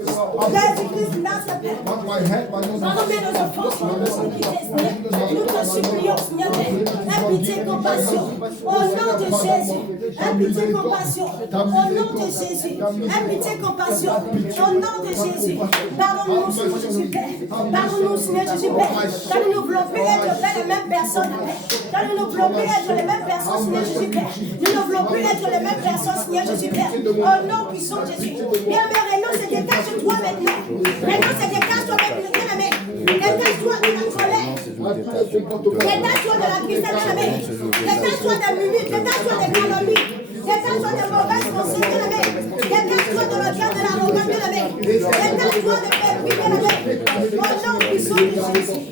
Jésus-Christ Nazareth. Pardonne nos offenses, nos iniquités, Seigneur. Nous te supplions, Seigneur, aie pitié, compassion. Au nom de Jésus, aie pitié, compassion. Au nom de Jésus, aie pitié, compassion. Au nom de Jésus, pardonne-nous, Seigneur Jésus Père. Pardonne-nous, Seigneur Jésus Père. Quand nous voulons plus être les mêmes personnes, quand nous ne voulons plus être les mêmes personnes, Seigneur Jésus Père. Nous ne voulons plus être les mêmes personnes, Seigneur Jésus Père. Au nom puissant de Jésus. Bien-aimé, non, c'est détache-toi maintenant. Maintenant, c'est détache-toi maintenant, bien-aimé. Détache-toi de la colère. Détache-toi de la tristesse, bien-aimé. Détache-toi des minutes. Détache-toi des calomnies. Détache-toi des mauvaises pensées, bien-aimé. Détache-toi de l'auteur de l'arrogance, bien-aimé. Détache-toi de mépris, bien-aimé. Au nom puissant de Jésus.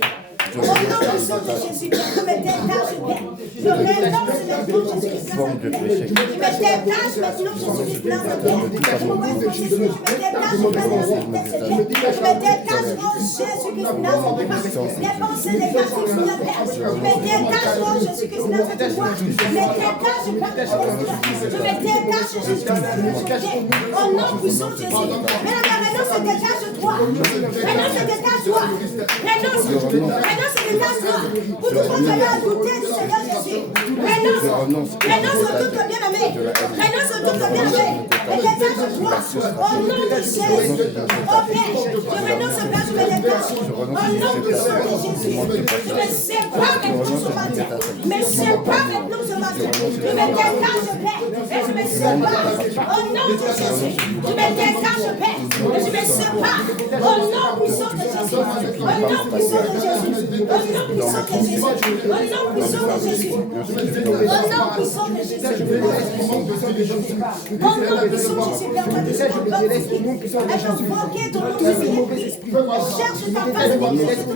Au nom puissant de Jésus, je me détache, Père. Je renonce maintenant, Jésus-Christ. Je me détache maintenant, Jésus-Christ. Je me détache, oh Jésus-Christ. Les pensées négatives, Seigneur Père. Je me détache, oh Jésus-Christ. Je me détache, Jésus-Christ. Au nom puissant de Jésus. Maintenant, se détache-toi. Maintenant, se détache-toi. Maintenant, se détache-toi. Pour tout le monde qui a douté du Seigneur Jésus. Maintenant, se doute bien-aimé. Maintenant, se doute bien-aimé. Et détache-toi. Au nom de Jésus. Oh Père, je renonce, Père, je me détache. Au nom puissant de Jésus. Je me sépare maintenant ce matin. Je me sépare maintenant ce matin. Je me détache, Père. Et je me sépare. Au nom de Jésus. Je me détache, Père. Et je me sépare. Au nom puissant de Jésus. Au nom puissant de Jésus. Au nom puissant de Jésus. Au nom puissant de Jésus. Au nom puissant de Jésus. Au nom puissant de Jésus. Permets de se convoquer ton nom de Jésus. Cherche ta face de Jésus.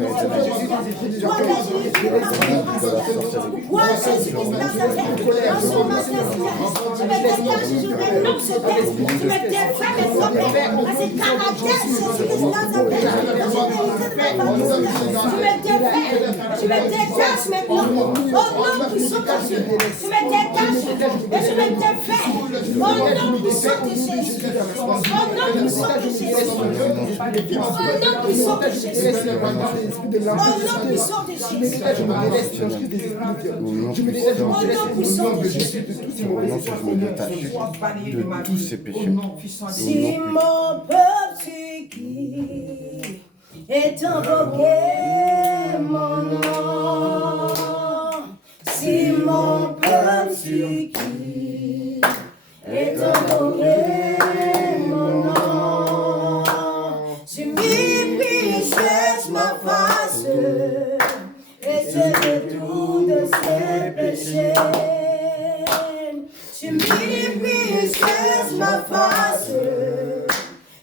Toi, Jésus-Christ Nazareth. En son matin, je me détache, je renonce ce texte. Je me défais mes problèmes. À ces caractères, Jésus-Christ Nazareth. Je me détache maintenant. Au nom puissant de Jésus. Je me détache et je me défais. Au nom puissant de Jésus. Au nom puissant de Jésus. Au nom puissant de Jésus. Au nom puissant de Jésus. Au nom puissant de Jésus. De tous ces péchés. Si mon peuple qui est invoqué mon nom, si mon peuple qui est invoqué mon nom, si mes péchés ma face et je détourne de ses péchés. Tu m'épuises ma face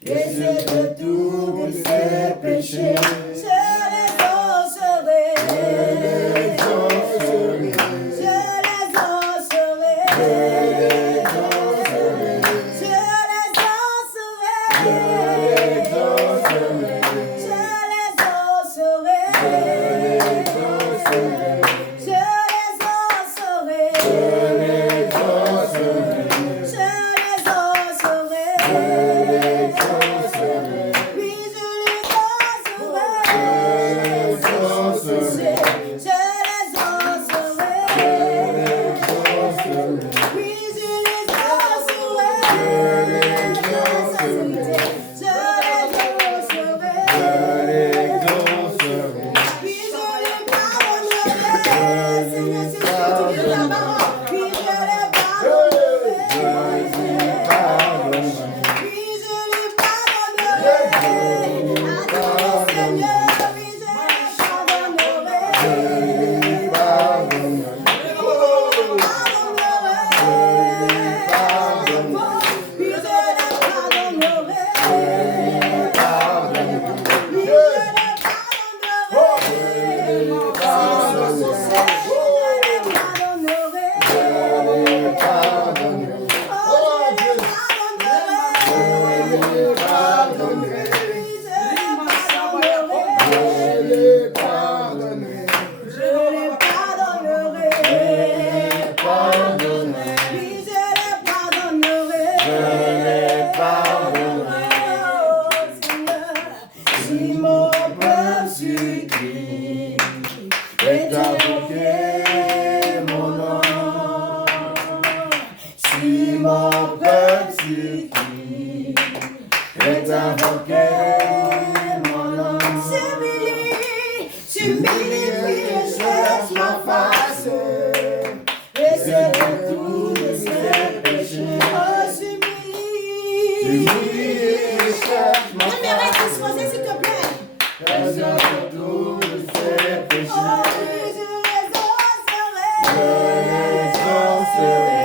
et je te tourne de ses péchés. Je les danserai, je les danserai, je les danserai, je les danserai. je t'invoquerai, mon nom. S'humilie, puis je cherche ma face. Et c'est le tout de ses péchés. Oh, s'humilie, je cherche ma face. J'aimerais disposer, s'il te plaît. Et c'est le tout de ses péchés. Oh, oui, je les osserai. Je les osserai.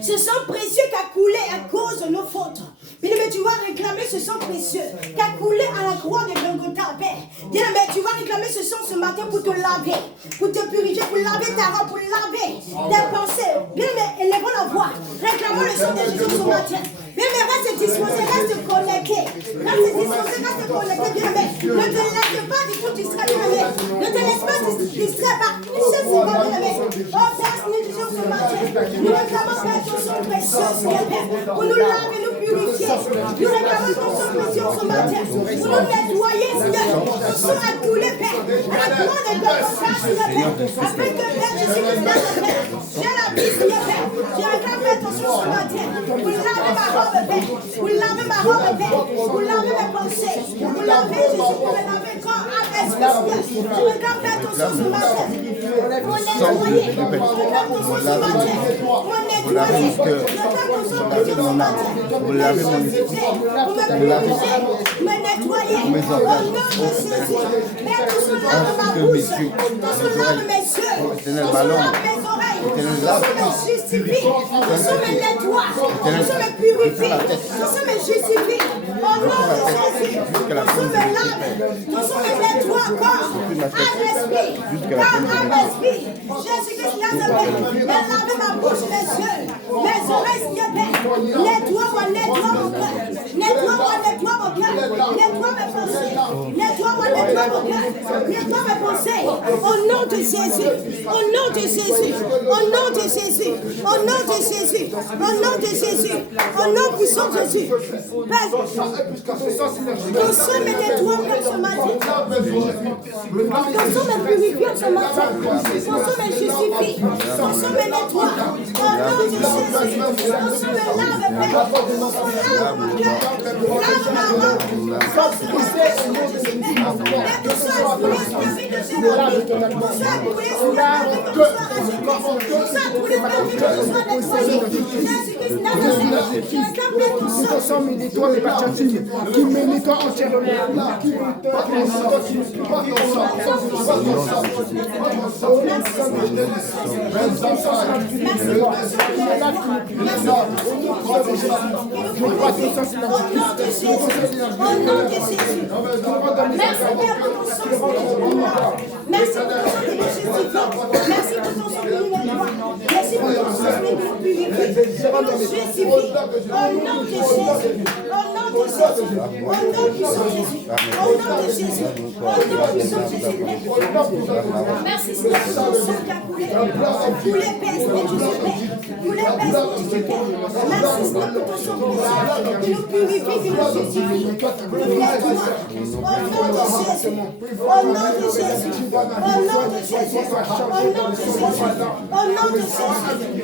Ce sang précieux qui a coulé à cause de nos fautes. Bien-aimé, tu vas réclamer ce sang précieux qui a coulé à la croix de Golgotha, Père. Bien-aimé, tu vas réclamer ce sang ce matin pour te laver, pour te purifier, pour laver ta robe, pour laver tes pensées. Bien-aimé, élevons la voix. Réclamons le sang de Jésus ce matin. Bien-aimé, reste disposé, reste connecté. Reste disposé, reste connecté, bien-aimé. Ne te laisse pas du tout distraire, bien-aimé. Ne te laisse pas distraire par une seule seconde, bien-aimé. Oh, Père, nous disons ce matin, nous réclamons Père ton sang précieux, Père, pour nous laver, nous purifier. Nous réclamons ton sang précieux ce matin, pour nous nettoyer, Seigneur. Ton sang a coulé, Père, à la croix de Golgotha, Seigneur, Père. Afin que, Père, Jésus-Christ, Père, j'ai la vie, Seigneur, Père. Je réclame Père ton sang ce matin, pour laver ma robe, Père, pour laver ma robe, Père, pour laver mes pensées, pour laver Jésus, pour me laver corps, âme, esprit, Seigneur. Je réclame Père ton sang ce matin, pour nettoyer. Je réclame ton sang ce matin, pour nettoyer. Je réclame ton sang précieux ce matin, pour me justifier, pour me purifier, me nettoyer. Au nom de Jésus, Père, ton sang lave ma bouche, ton sang lave mes yeux, ton sang lave mes oreilles, ton sang me justifie, ton sang me nettoie, ton sang me purifie, ton sang me justifie. Au nom de Jésus, ton sang me lave, ton sang me nettoie corps, âme, esprit, corps, âme, esprit. Jésus-Christ Nazareth, lave ma bouche, mes yeux, mes oreilles, Seigneur Père. Nettoie-moi, nettoie mon cœur, nettoie-moi, nettoie mon cœur, nettoie mes pensées, nettoie-moi, nettoie mon cœur, nettoie mes pensées. Au nom de Jésus, au nom de Jésus, au nom de Jésus, au nom de Jésus, au nom de Jésus, au nom puissant de Jésus. Père, ton sang me nettoie ce matin. Ton sang me purifie ce matin. Ton sang me justifie. Ton sang me nettoie. Au nom de Jésus, ton sang me lave, Père. Ton sang lave mon cœur. Lave ma robe. Ton sang me lave. Et tout ça est coulé sur la vie de Jésus. Tout ça est coulé sur la vie de Jésus. Tout ça est coulé sur la vie de Jésus. Jésus-Christ Nazareth. Je réclame ton sang. Ton sang me nettoie mes parties intimes, qui me nettoie entièrement, qui me nettoie Merci Seigneur pour ton sang qui a coulé pour les personnes du pour les personnes du Père. Merci Seigneur pour ton sang qui nous purifie, qui nous justifie. Au nom de Jésus, au nom de Jésus, au nom de Jésus, au nom de Jésus, au nom de Jésus,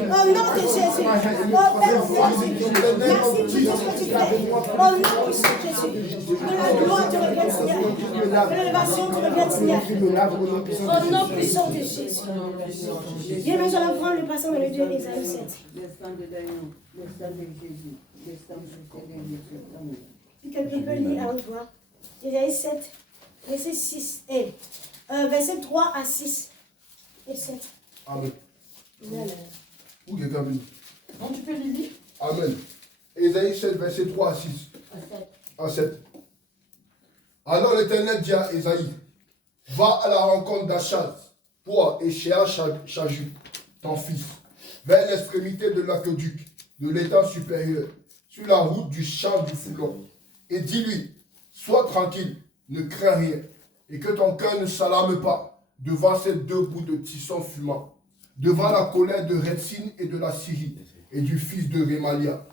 au nom de Jésus. Oh Père, merci pour tout ce que tu fais. Au nom puissant de Jésus, que la gloire te revienne, Seigneur. Que l'élévation te revienne, Seigneur. Au nom puissant de Jésus. Bien, nous allons prendre le passage dans le Dieu d'Ésaïe 7. Si quelqu'un peut lire à haute voix. Ésaïe 7, verset 6 et verset 3 à 6 et 7. Amen. Amen. Où quelqu'un veut? Donc tu peux le lire. Amen. Ésaïe 7, verset 3 à 6. À 7. Alors l'Éternel dit à Ésaïe, va à la rencontre d'Achaz, toi et Chaju, ton fils, vers l'extrémité de l'aqueduc, de l'étang supérieur, sur la route du champ du Foulon. Et dis-lui, sois tranquille, ne crains rien, et que ton cœur ne s'alarme pas devant ces deux bouts de tisson fumant, devant la colère de Rétzin et de la Syrie, et du fils de Rémalia,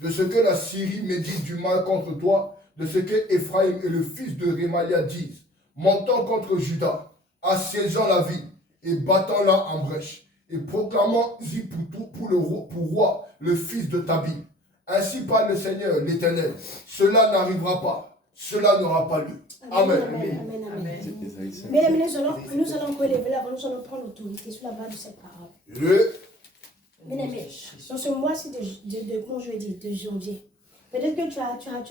de ce que la Syrie médite du mal contre toi, de ce que Ephraïm et le fils de Rémalia disent, montons contre Juda, assiégeant la ville, et battons-la en brèche, et proclamons-y pour roi le fils de Tabi. Ainsi parle le Seigneur, l'Éternel. Cela n'arrivera pas. Cela n'aura pas lieu. Amen. Mesdames, nous allons encore élever là, nous allons prendre l'autorité sur la base de cette parole. Mesdames, dans ce mois-ci de janvier, peut-être que tu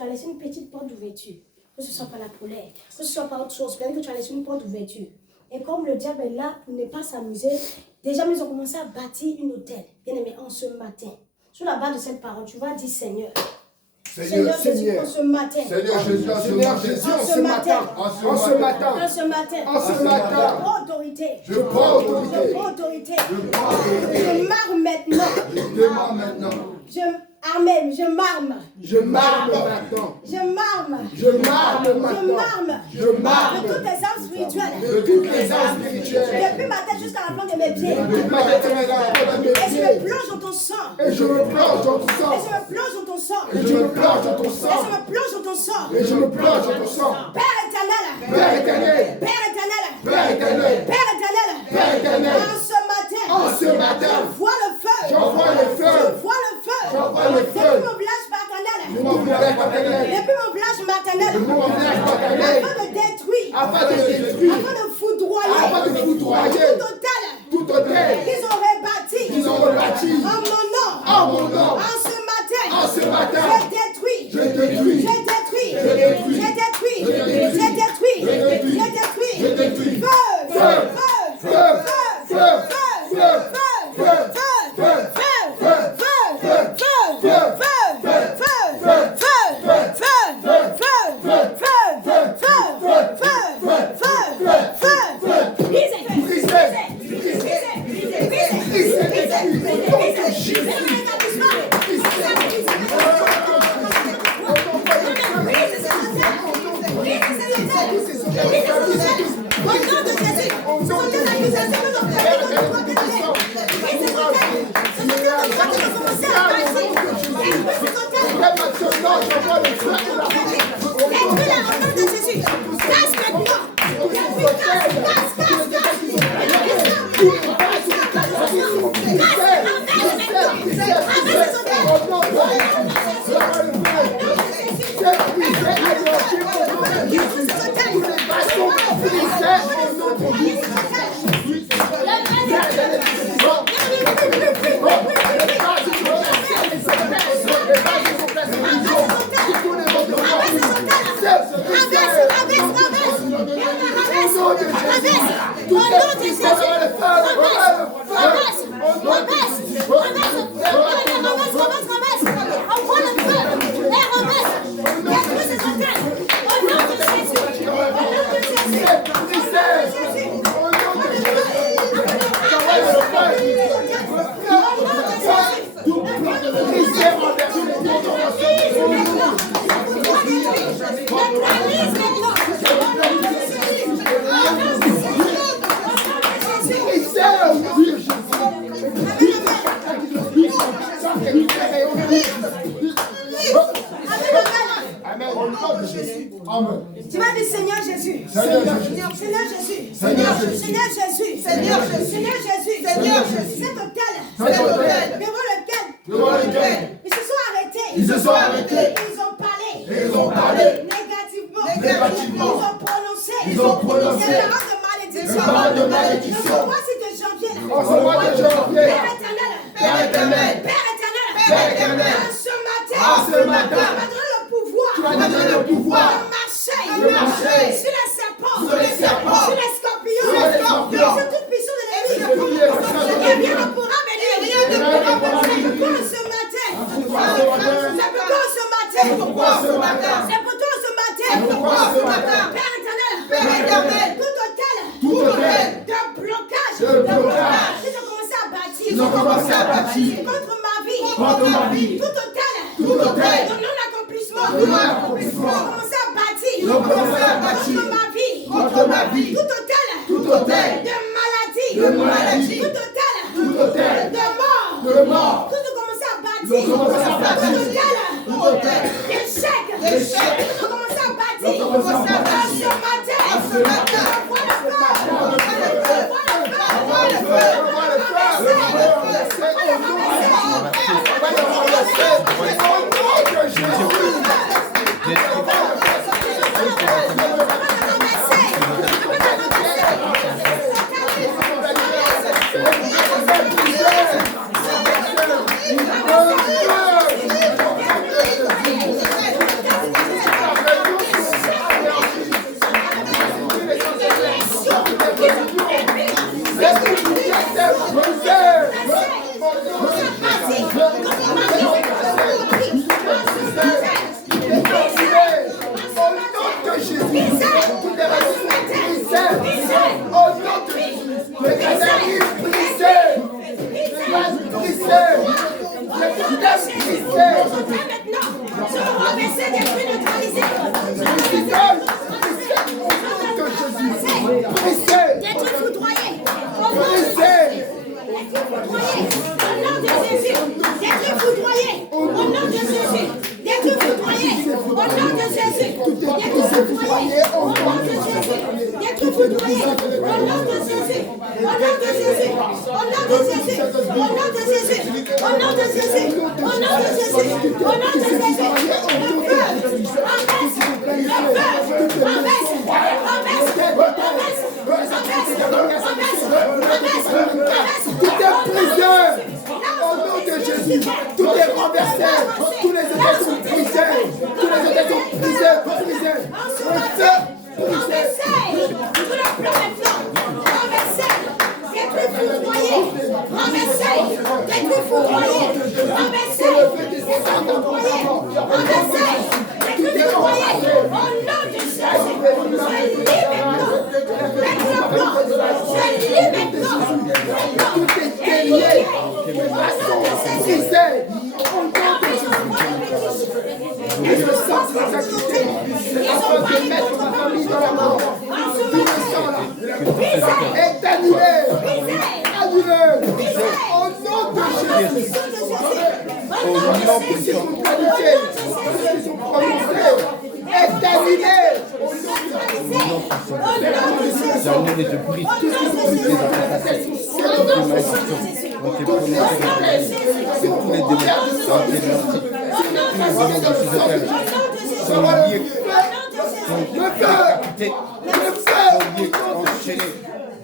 as laissé une petite porte d'ouverture. Que ce soit par la colère, que ce soit par autre chose. Peut-être que tu as laissé une porte d'ouverture. Et comme le diable est là pour ne pas s'amuser, déjà nous avons commencé à bâtir une autel. Bien aimé, en ce matin. Sur la base de cette parole, tu vas dire Seigneur. Seigneur Jésus, en ce matin. Seigneur Jésus, en ce matin. En ce matin. Autorité. Je prends autorité. Je marre maintenant. Je démarre maintenant. Amen, je marme. Je marme maintenant. Je marme. Je marme maintenant. Je marme. De toutes les âmes spirituelles. De toutes les âmes spirituelles. Depuis ma tête jusqu'à la plante de mes pieds. Depuis ma tête jusqu'à la plante de mes Et pieds. je me plonge dans ton sang. Et je me plonge dans ton sang. Et je me plonge dans ton sang. Et je me plonge dans ton Et sang. je me plonge dans ton sang. Et je me plonge dans ton sang. Père éternel. Père éternel. Père éternel. Père éternel. Père éternel. Père éternel. En ce matin. J'envoie le feu. J'envoie le feu. J'envoie le feu. J'envoie le feu. Depuis mon village paternel. Depuis mon village paternel. Depuis mon village maternel. Depuis mon village paternel. Afin de détruire. Afin de détruire. Afin de foudroyer. Afin de foudroyer. Tout hôtel. Qu'ils ont rebâti. En mon nom. En mon nom. En ce matin. En ce matin. Je détruis. Je détruis. Je détruis. Je détruis. Je détruis. Je détruis. Je détruis. Je détruis. Je détruis. Je détruis. Feu. Feu. Feu. Feu. Feu. Au nom de Jésus. Envoie le feu. Et rebaisse. Détruis ces antennes. Au nom de Jésus. Au nom de Jésus. Amen. Tu vas dire Seigneur Jésus. Seigneur Jésus. Seigneur Jésus. Seigneur Jésus. Seigneur Jésus. Seigneur Jésus. Seigneur Jésus. Seigneur Jésus. Cet hôtel. Cet hôtel. Devant lequel. Devant lequel. Ils se sont arrêtés. Ils se sont arrêtés. Ils ont parlé. Ils ont parlé. Négativement. Négativement. Ils ont prononcé. Ils ont prononcé. Des paroles de malédiction. Des paroles de malédiction. En ce mois-ci de janvier. En ce mois de janvier. Père éternel. Père éternel. Père éternel. Père éternel. En ce matin. En ce matin. Tu m'as donné le pouvoir. Tu m'as donné le pouvoir. De marcher. De marcher. Sur les serpents. Sur les serpents. Sur les scorpions. Sur les scorpions. Sur toute puissance de l'ennemi. Et Rien ne pourra m'aider. Rien ne pourra m'aider. Pourquoi ce matin? C'est pourquoi ce matin? Pourquoi ce matin? C'est pour toi ce matin. Pourquoi ce matin? Père éternel. Père éternel. Tout hôtel. Tout hôtel. De blocage. De blocage. Ils ont commencé à bâtir. Ils ont commencé à bâtir. Contre ma vie. Contre ma vie. Tout hôtel. Tout hôtel. De non-accomplissement. De non-accomplissement. Ils ont commencé à bâtir. Ils ont commencé à bâtir. Contre ma vie. Contre ma vie. Tout hôtel. Tout hôtel. De maladie. De maladie. Tout hôtel. Tout hôtel. De mort. De mort. Tout ont commencé à bâtir. Ils ont commencé à bâtir. Tout hôtel. Tout hôtel. D'échec. D'échec. Tout ont commencé à bâtir. Ils ont commencé à bâtir. Ce matin. Ce matin. Envoie le feu. Envoie le feu. Envoie le feu. Envoie le feu. D'être foudroyé. Au nom de Jésus, d'être foudroyé. Au nom de Jésus, d'être foudroyé. Au nom de Jésus, d'être foudroyé. Au nom de Jésus, d'être foudroyé. Au nom de Jésus, au nom de Jésus, au nom de Jésus, au nom de Jésus, au nom de Jésus, au nom de Jésus, au nom de Jésus. Le feu, renverse, le feu, renverse, Tout est brisé. Au nom de Jésus, tout est renversé. Tous les états sont brisés. Tous les états sont brisés. Brisés. Renversez tout le plan maintenant. Renversez, détruit foudroyé. Renversez, détruit foudroyé. Renversez, détruit foudroyé. Renversez, détruit foudroyé. Au nom de Jésus, je lis maintenant. Je lis maintenant. Tout est délié. Brisé. Et je sens ces activités afin de mettre ma famille dans la mort. Tout le sang là est annulé. Annulé. Au nom de Jésus. Ces contradictés qui sont prononcées est annulé. J'aimerais te prier.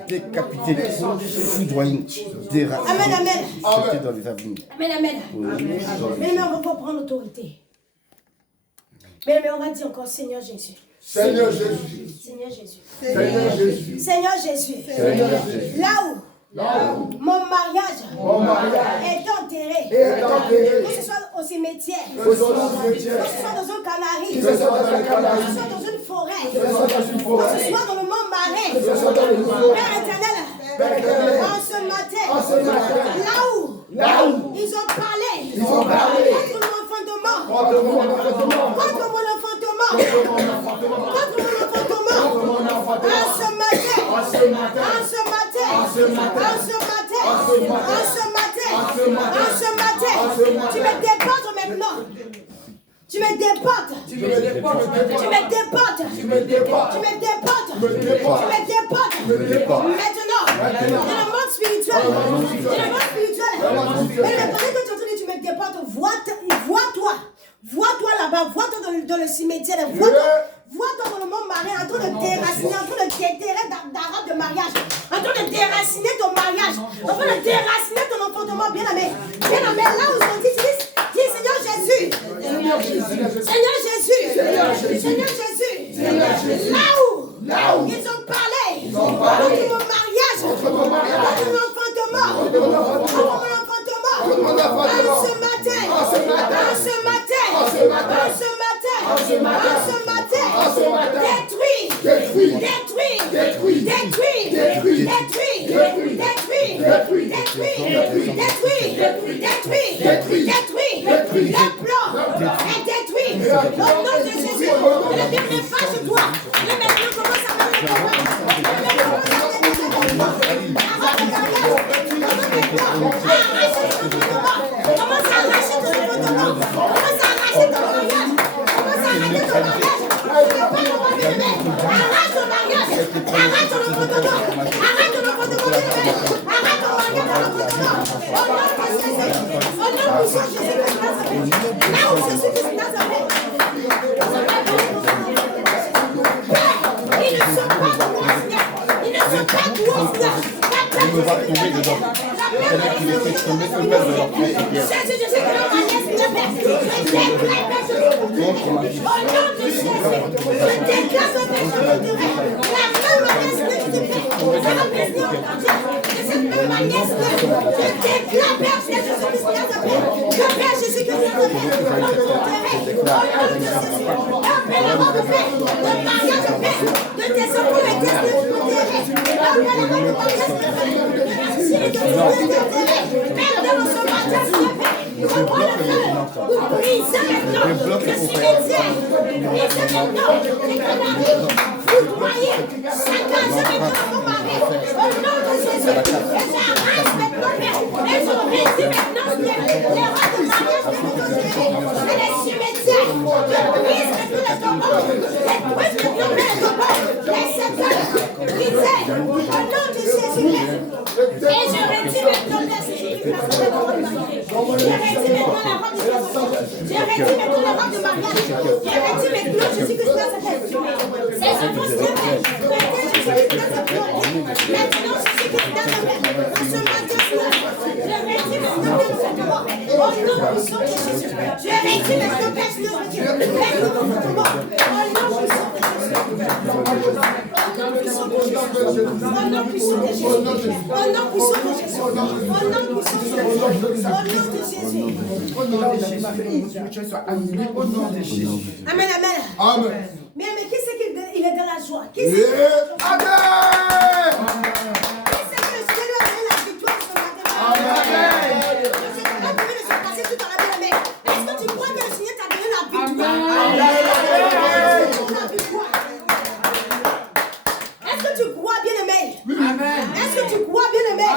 Décapité, foudroyé, déraciné, Amen, amen. jeté dans les abîmes. Amen, amen. Mais on va pas prendre l'autorité. Mais on va dire encore Seigneur Jésus. Seigneur Jésus. Seigneur Jésus. Seigneur Jésus. Seigneur Jésus. Seigneur Jésus. Là où mon mariage est enterré. Que ce soit au cimetière. Que ce soit dans un canari. Que ce soit dans une forêt. Que ce soit dans le mont marin. Père éternel. En ce matin. Là où ils ont parlé. Contre mon enfantement. Contre mon enfantement. En ce matin, tu me déportes maintenant. Tu me déportes. Maintenant, dans le monde spirituel. Mais le premier que tu me déportes, vois-toi là-bas, vois-toi dans le cimetière, vois-toi dans le monde marin, en train de déraciner, en train de déterrer d'arabe de mariage, en train de déraciner ton mariage, en train de déraciner ton enfantement, bien aimé, là où ils dit Seigneur Jésus, là où ils ont parlé, contre mon mariage, contre mon enfantement, Amen, amen. Amen. Mais qui c'est qu'il est dans la joie? Qui c'est Amen. qui c'est que le Seigneur lui a donné la victoire ce matin? Amen. Je sais pas combien de se passer tout à la mais est-ce que tu crois que le Seigneur t'a donné la victoire? Est-ce que tu crois, bien aimé? Est-ce que tu crois, bien aimé?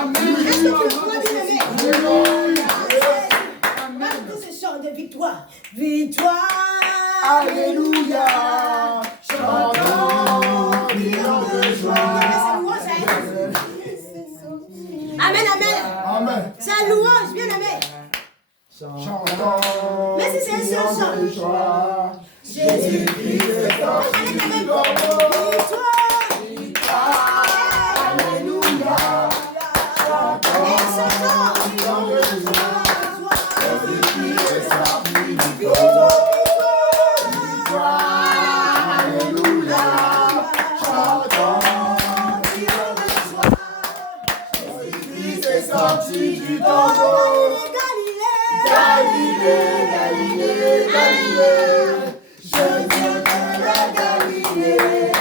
Est-ce que tu crois, bien aimé? Tout ce chant de victoire. Victoire. Alléluia. Chantons, crions de joie. Amen, amen. Amen. C'est un louange, bien aimé. Chantons. Mais si c'est un seul chant. de joie. Jésus-Christ est Victoire. Alléluia. sorti du tombeau. Galilée, Galilée, Galilée. Je viens de la Galilée.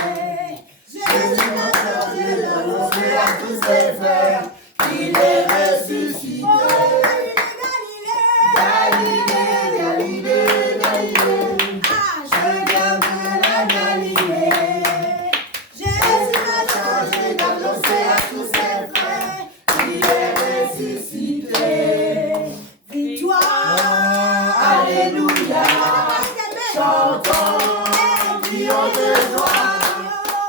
Jésus m'a chargé d'annoncer à tous ses frères qu'il est ressuscité. Galilée, Galilée, Galilée. Je viens de la Galilée. Jésus m'a chargé d'annoncer à tous ses frères qu'il est ressuscité. Victoire, alléluia. Chantons, crions de joie.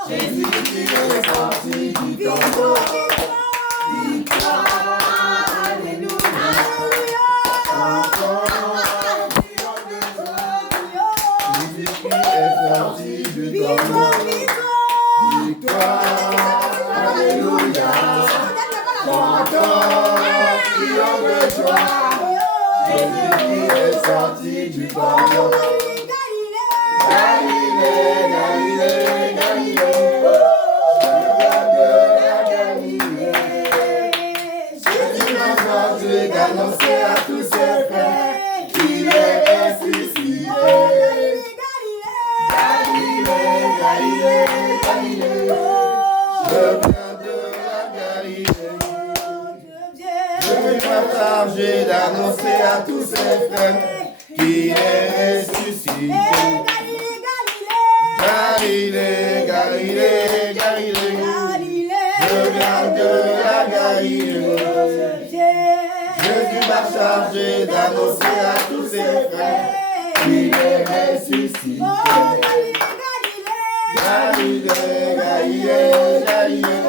Jésus qui est sorti du tombeau. Victoire, alléluia. Chantons, crions de joie. Jésus qui est sorti du tombeau. Victoire, alléluia. Chantons, crions de joie. Jésus qui est sorti du tombeau. Galilée, Galilée, Galilée. Je viens de la Galilée. Jésus m'a chargé d'annoncer à tous ses frères qu'il est ressuscité. Galilée, Galilée, Galilée. Je viens de la Galilée. Jésus m'a chargé d'annoncer à tous ses frères qu'il est ressuscité. Galilée, Galilée, Galilée. Je viens de la Galilée. Jésus m'a chargé d'annoncer à tous ses frères qu'il est ressuscité. Galilée, Galilée, Galilée.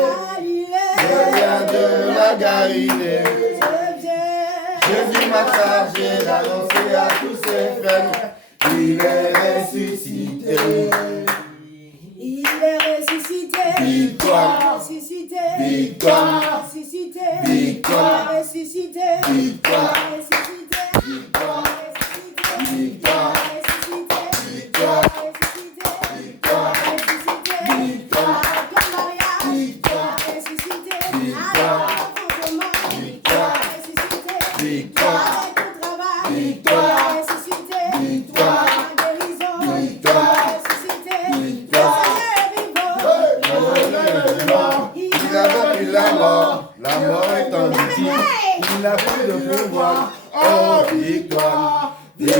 Je viens de la Galilée. Jésus m'a chargé d'annoncer à tous ses frères qu'il est ressuscité. Il est ressuscité. Victoire. Ressuscité. Victoire. Ressuscité. Victoire. Ressuscité. Victoire. Ressuscité. Victoire. Ressuscité. Victoire. Ressuscité. Victoire. Ressuscité. Victoire. Ressuscité. Victoire. Comme Maria. Victoire. Ressuscité. Victoire. Alors, conformément. Victoire. Ressuscité. Victoire. Avec ton travail. Victoire. Ressuscité. Victoire. La guérison. Victoire. Ressuscité. Victoire. Il a vaincu la mort est en victime, il n'a plus de pouvoir, oh victoire, victoire.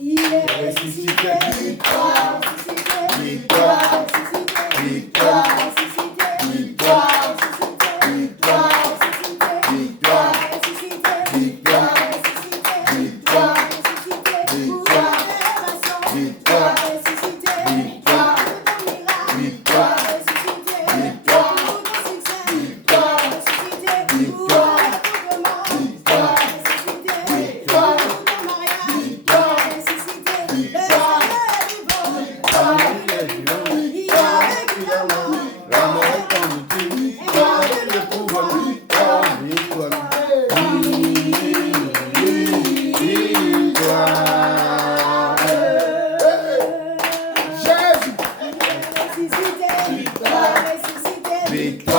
Il est ressuscité. Victoire, Ressuscité. victoire, victoire, victoire, victoire, victoire, victoire, victoire, victoire, victoire, victoire, victoire, la mort est en victime, il n'a plus de pouvoir, oh victoire, victoire. Jésus, victoire, victoire,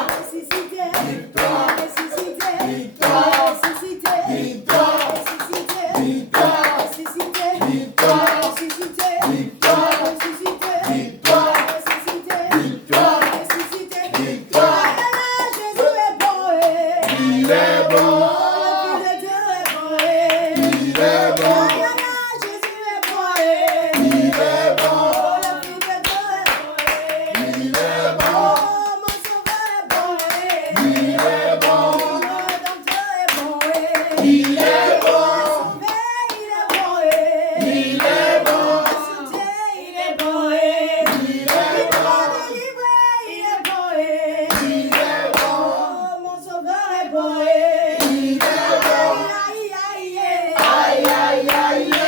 victoire, victoire, victoire, il est bon, il est bon, il est bon, il est bon, il est bon, il est bon, il est bon, aïe aïe aïe,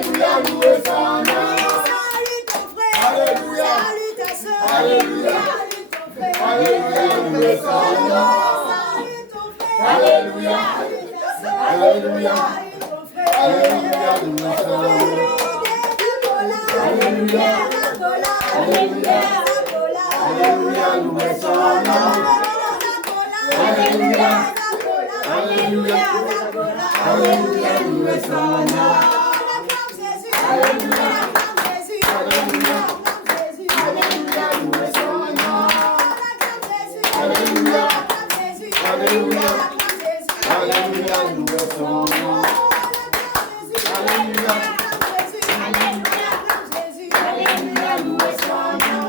Alléluia, loué son nom. Salut ton frère. Alléluia. Salut ta soeur. Alléluia. Salut ton frère. Alléluia, loué son nom. Salut ton frère. Alléluia. Salut ta soeur. Alléluia. Salut ton frère. Alléluia, loué son nom. Alléluia. Alléluia. Alléluia, loué son nom. Alléluia. Alléluia. Alléluia, loué son nom. Alléluia. Alléluia. Alléluia, loué son nom. Alléluia. Alléluia. Alléluia, loué son nom. Alléluia. Alléluia, loué son nom.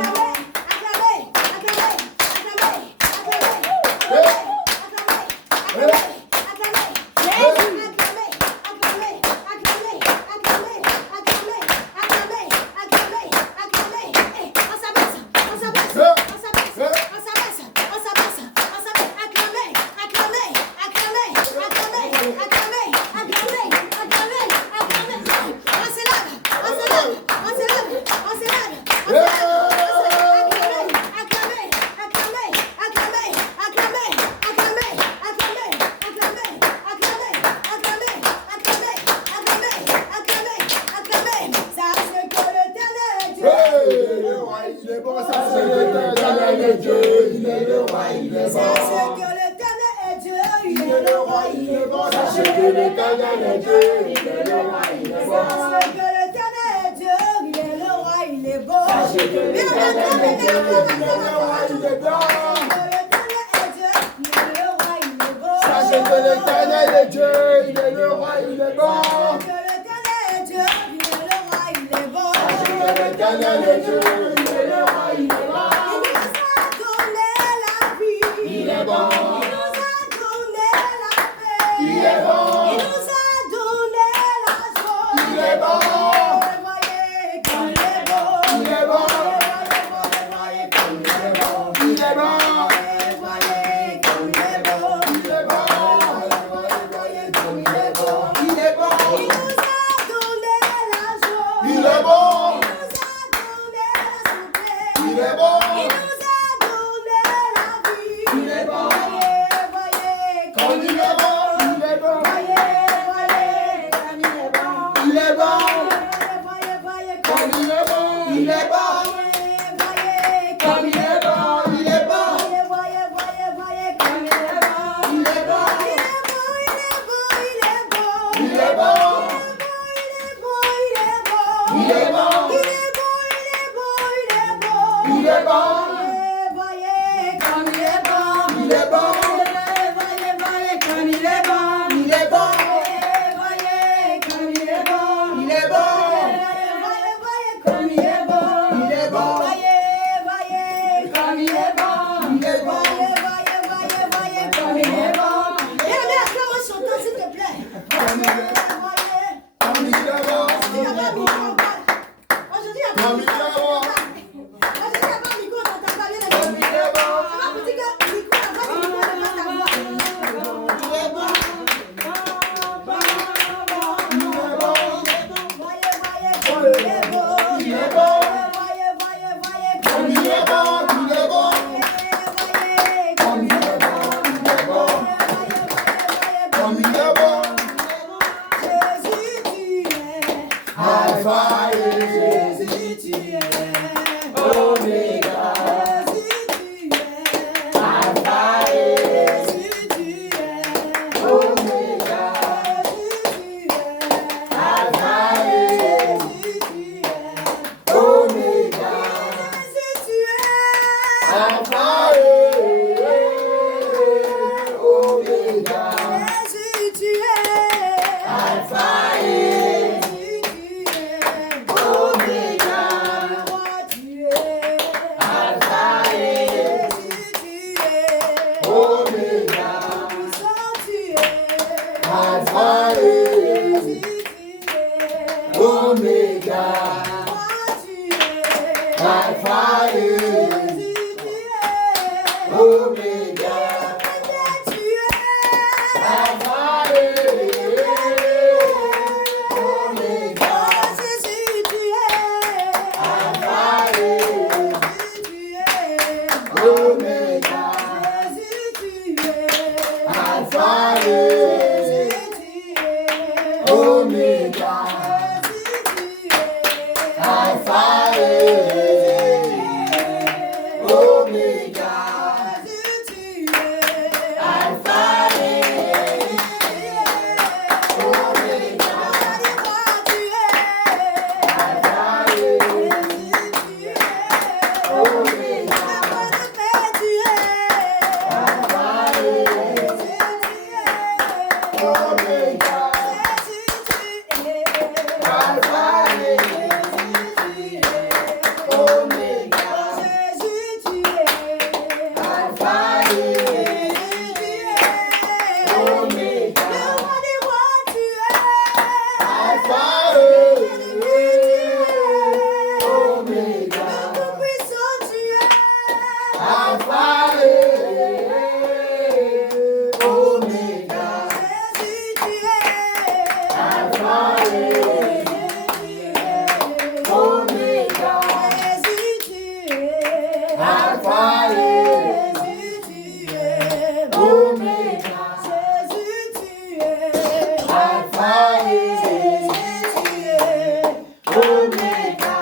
Oméga.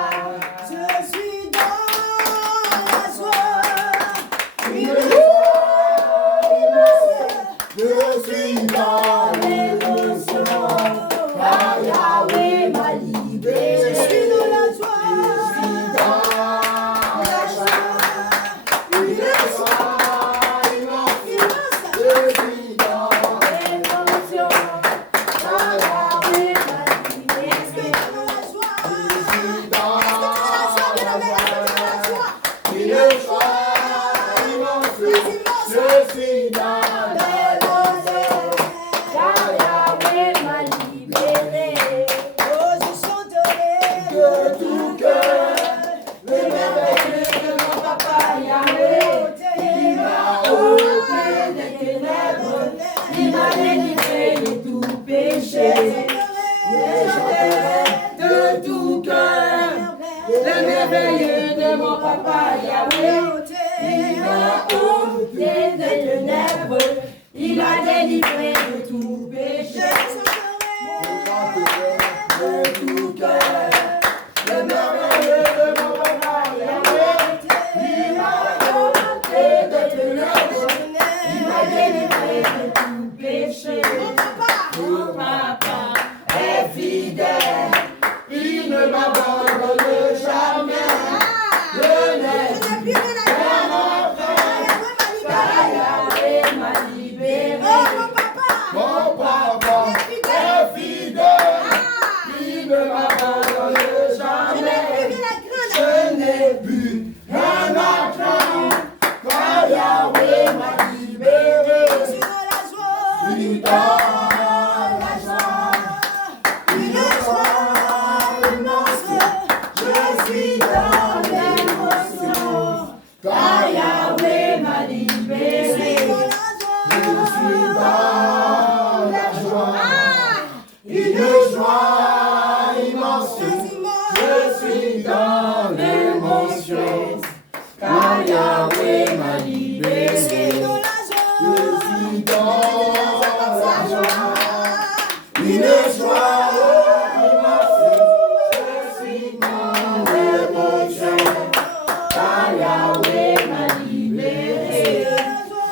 Je suis dans la joie. Je suis dans l'émotion. Car Yahweh m'a libéré. Je suis dans la joie. De tout cœur, le merveilleux de mon papa Yahweh, il m'a ôté des ténèbres, il m'a délivré de tout péché. De tout cœur, le merveilleux de mon papa Yahweh, il m'a ôté des ténèbres, il m'a délivré de tout péché. Mon papa est fidèle, il ne m'abandonne jamais. Je n'ai plus rien à faire, car Yahweh m'a libéré. Mon papa est fidèle, il ne m'abandonne jamais. Je n'ai plus rien à craindre, car Yahweh m'a libéré. Je suis dans la joie. Car Yahweh m'a libéré. Je suis dans la joie, une joie immense. Je suis dans l'émotion, car Yahweh m'a libéré. Je suis dans la joie, une joie immense. Je suis dans l'émotion, car Yahweh m'a libéré.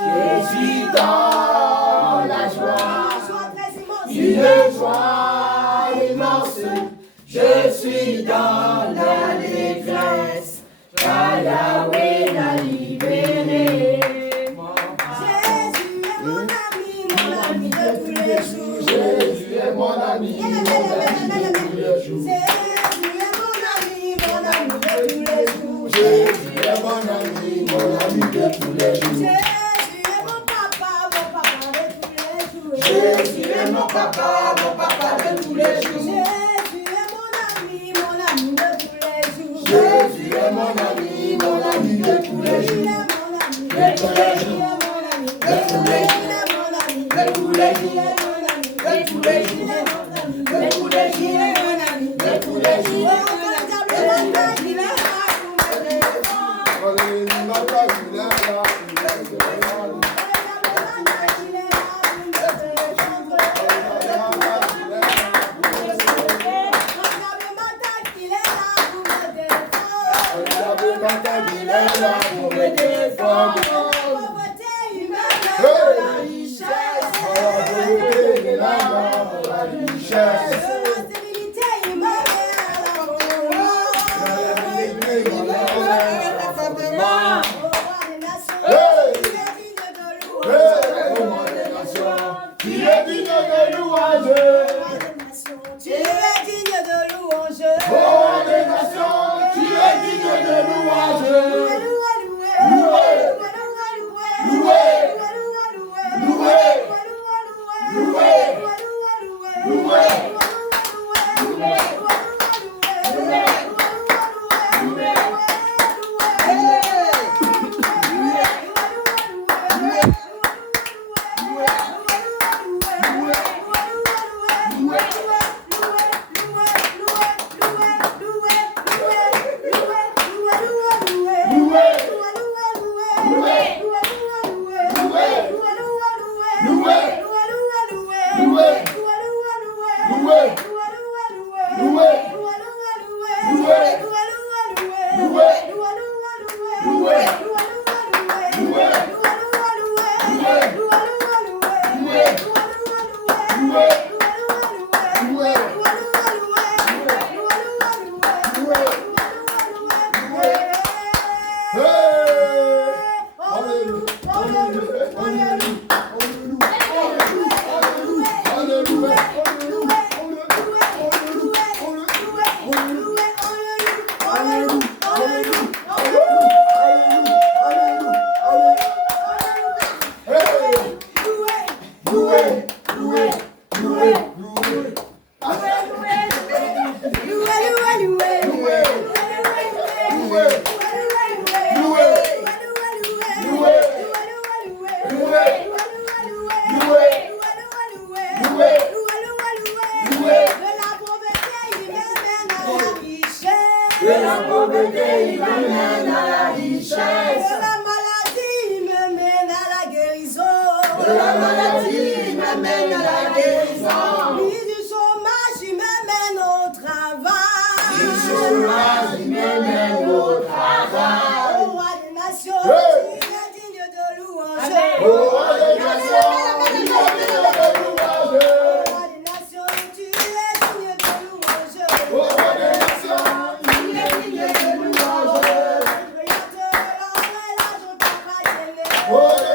Je suis dans la joie, une joie immense. Je suis dans l'allégresse, car Yahweh m'a libéré. Jésus est mon ami de tous les jours. Jésus est mon ami de tous les jours. Jésus est mon ami de tous les jours. Jésus est mon ami de tous les jours. Jésus est mon papa de tous les jours. Jésus est mon papa de tous les jours. Jésus est mon ami de tous les jours. Jésus est mon ami de tous les jours. De tous les jours. De tous les jours. De tous les jours. De tous les jours. De tous les jours. De tous les jours. Il est là pour me défendre. Pauvreté humaine, la richesse. Pauvreté humaine, la richesse. La stabilité humaine, la tu es digne de louange. Tu es digne de louange. Oh, des nations, tu es digne de louange. De la pauvreté, il m'amène à la richesse. De la maladie, il me mène à la guérison. De la maladie, il m'amène à la guérison. Puis du chômage, il me mène au travail. Du chômage, il m'amène au travail. Au roi des nations, tu es digne de louange. Au roi des nations, tu es digne de louange. Au roi des nations, tu es digne de louange. Au roi des nations, Il est digne de louange. oh les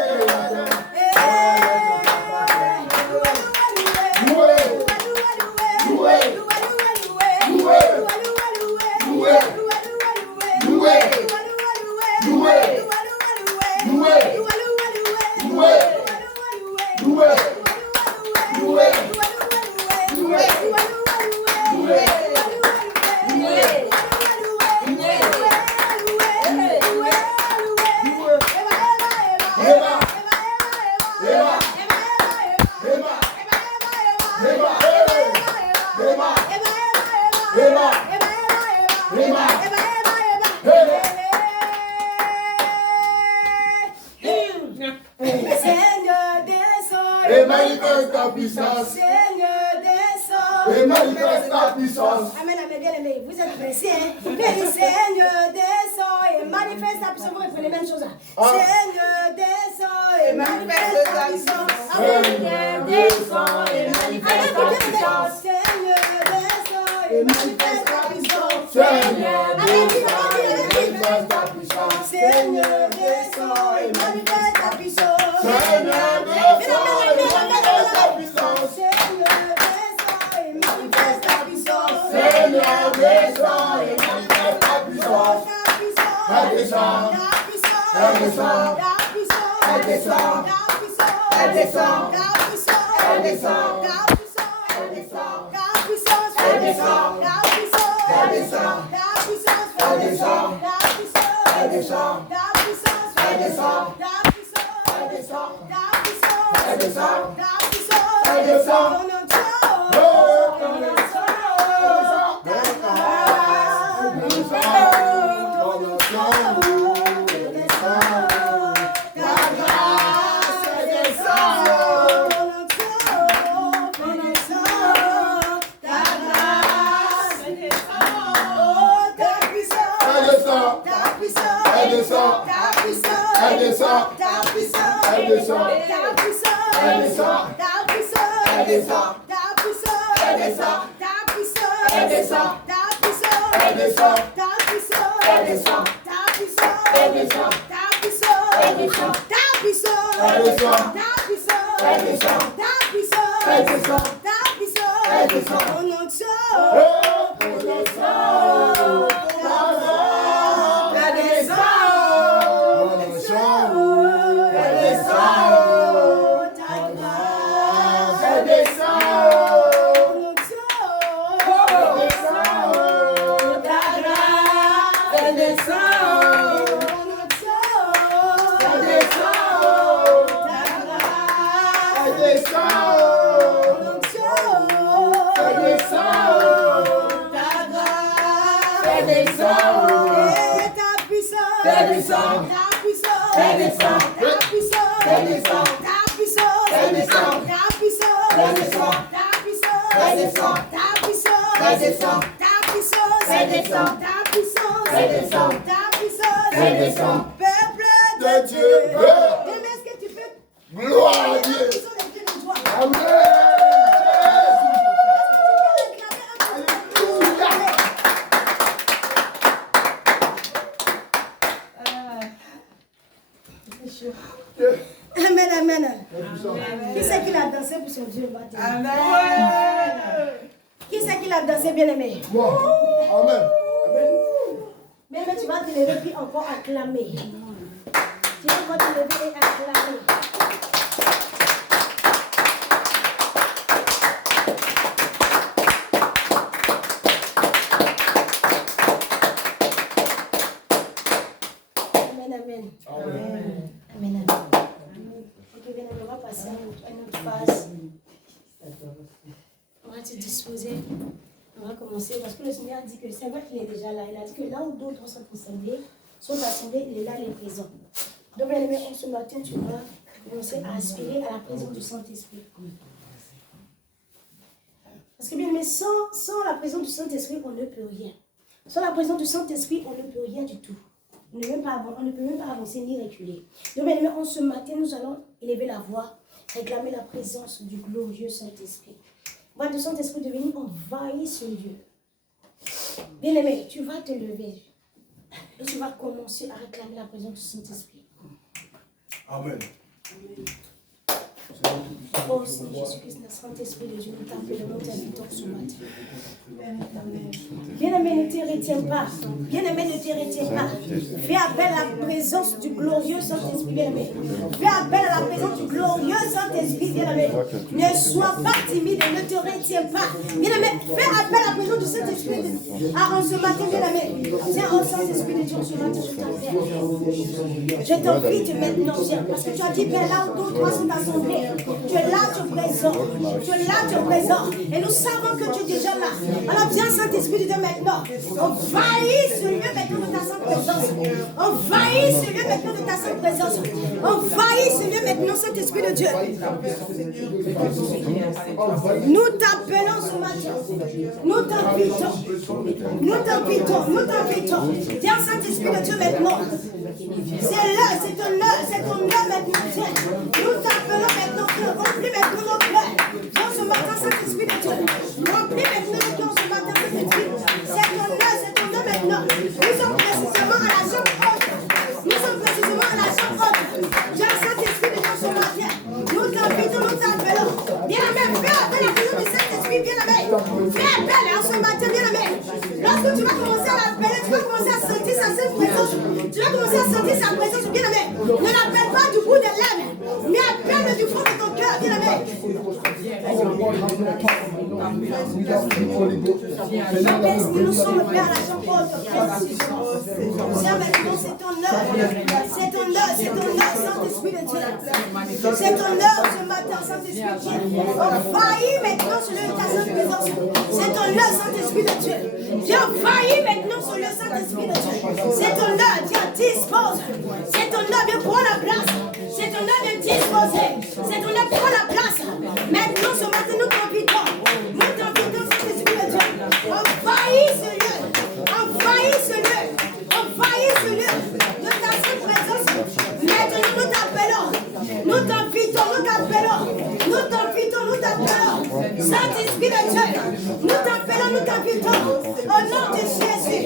Seigneur descend, et manifeste ta puissance, Seigneur descend, et manifeste ta puissance. Amen, amen, bien aimé, vous êtes pressés, hein? Mais Seigneur descend et manifeste ta puissance, vous reprenez les mêmes choses. Seigneur descend et manifeste ta puissance. Seigneur descend et manifeste ta puissance. Seigneur descend et manifeste ta puissance. Seigneur manifeste ta puissance. Seigneur descend et manifeste ta puissance. Seigneur descend et manifeste ta puissance. Seigneur descend et manifeste ta puissance. Seigneur descend et manifeste ta puissance. Elle descend. Elle descend. Elle descend. Elle descend. Elle descend. Elle descend. Elle descend. Elle descend. Elle descend. Elle descend. Elle descend. Elle descend. Elle descend. Elle descend. Oh, on descend. Elle descend. Elle descend. Elle descend. Elle descend. Elle descend. Elle descend. Elle descend. Elle descend. Elle descend. Elle descend. Elle descend. Elle descend. Elle descend. Elle descend. Au nom de Jésus. Oh, on descend. Elle descend. On descend. Elle descend. Ta grâce. Elle descend. Au nom de Jésus. On descend. Ta grâce, elle descend. Au nom de Jésus. Elle descend. Ta grâce. Elle descend. Au nom de Jésus. Elle descend. Ta grâce. Elle descend. Et ta puissance. Elle descend. Ta puissance. Elle descend. Ta puissance. Elle descend. Ta puissance. Elle descend. Ta puissance. Elle descend. Ta puissance. Elle descend. Ta puissance. Elle descend. Ta puissance. Elle descend. Ta puissance. Elle descend. Ta puissance. Elle descend. Peuple De de Dieu. Dieu. Demain, est-ce que tu peux Gloire à Dieu. Ils sont des pieds de joie. Amen. Amen, amen. Qui c'est qui l'a dansé pour son Dieu? Amen. Qui c'est qui l'a dansé, bien-aimé? Moi. Amen. Mais tu vas te lever puis encore acclamer. Tu vas encore te lever et acclamer. Amen, amen. Amen, amen. Ok, bien, on va passer à une autre phase. On va se disposer. On va commencer. avancer parce que le Seigneur a dit que c'est vrai qu'il est déjà là. Il a dit que là où d'autres sont assemblés, il est là, il est présent. Donc, bien aimé, ce matin, tu vas commencer à aspirer à la présence du Saint-Esprit. Parce que bien aimé, sans la présence du Saint-Esprit, on ne peut rien. Sans la présence du Saint-Esprit, on ne peut rien du tout. On ne peut même pas avancer ni reculer. Donc, bien aimé, ce matin, nous allons élever la voix, réclamer la présence du glorieux Saint-Esprit. Va du Saint-Esprit de venir envahir ce lieu. Bien aimé, tu vas te lever et tu vas commencer à réclamer la présence du Saint-Esprit. Amen. Oh Seigneur Jésus-Christ, le Saint-Esprit de Dieu, nous t'appelons, nous t'invitons ce matin. Bien-aimé, ne te retiens pas. Bien-aimé, ne te retiens pas. Fais appel à la présence du glorieux Saint-Esprit, bien-aimé. Fais appel à la présence du glorieux Saint-Esprit, bien-aimé. Ne sois pas timide et ne te retiens pas. Bien-aimé, fais appel à la présence du Saint-Esprit. Ce matin, bien-aimé. Viens au Saint-Esprit de Dieu ce matin, je t'appelle. Je t'invite maintenant, Père, parce que tu as dit, Père, là où d'autres sont assemblés, tu es là, tu es présent. Tu es là, tu es présent. Et nous savons que tu es déjà là. Alors viens, Saint-Esprit de Dieu, maintenant. Envahis ce lieu maintenant de ta sainte présence. Envahis ce lieu maintenant de ta sainte présence. Envahis ce lieu maintenant, Saint-Esprit de Dieu. Nous t'appelons ce matin. Nous t'invitons. Nous t'invitons. Nous t'invitons. Viens, Saint-Esprit de Dieu, maintenant. C'est l'heure, c'est ton heure maintenant. Viens. Nous t'appelons maintenant. Remplis maintenant nos cœurs. Viens ce matin, Saint-Esprit de Dieu. Remplis maintenant nos cœurs ce matin, Saint-Esprit. C'est ton heure maintenant. Nous sommes précisément à la chambre haute. Nous sommes précisément à la chambre haute. Viens, Saint-Esprit de Dieu ce matin. Nous t'invitons, nous t'appelons. Bien-aimé, fais appel à la présence du Saint-Esprit, bien-aimé. Fais appel à ce matin, bien-aimé. Lorsque tu vas commencer à l'appeler, tu vas commencer à sentir sa sainte présence. Tu vas commencer à sentir sa présence, bien-aimé. Ne l'appelle pas du bout des lèvres, mais appelle du fond de ton cœur, bien-aimé. Nous sommes Père à la chambre haute. Viens maintenant, c'est ton heure. C'est ton heure, Saint-Esprit de Dieu. C'est ton heure ce matin, Saint-Esprit de Dieu. Envahis maintenant sur le ta sainte présence. C'est ton heure, Saint-Esprit de Dieu. Viens envahir maintenant sur le Saint-Esprit de Dieu. C'est ton heure, viens dispose. C'est ton heure, viens prendre la place. C'est ton heure de disposer. C'est ton heure, prends la place. Maintenant ce matin, nous t'invitons. Nous t'invitons, Saint-Esprit de Dieu. Envahis ce lieu. Envahis ce lieu. Envahis ce lieu de ta sainte présence. Maintenant, nous t'appelons. Nous t'invitons, nous t'appelons. Nous t'invitons, nous t'appelons. Saint-Esprit de Dieu. Nous t'appelons, nous t'invitons. Au nom de Jésus.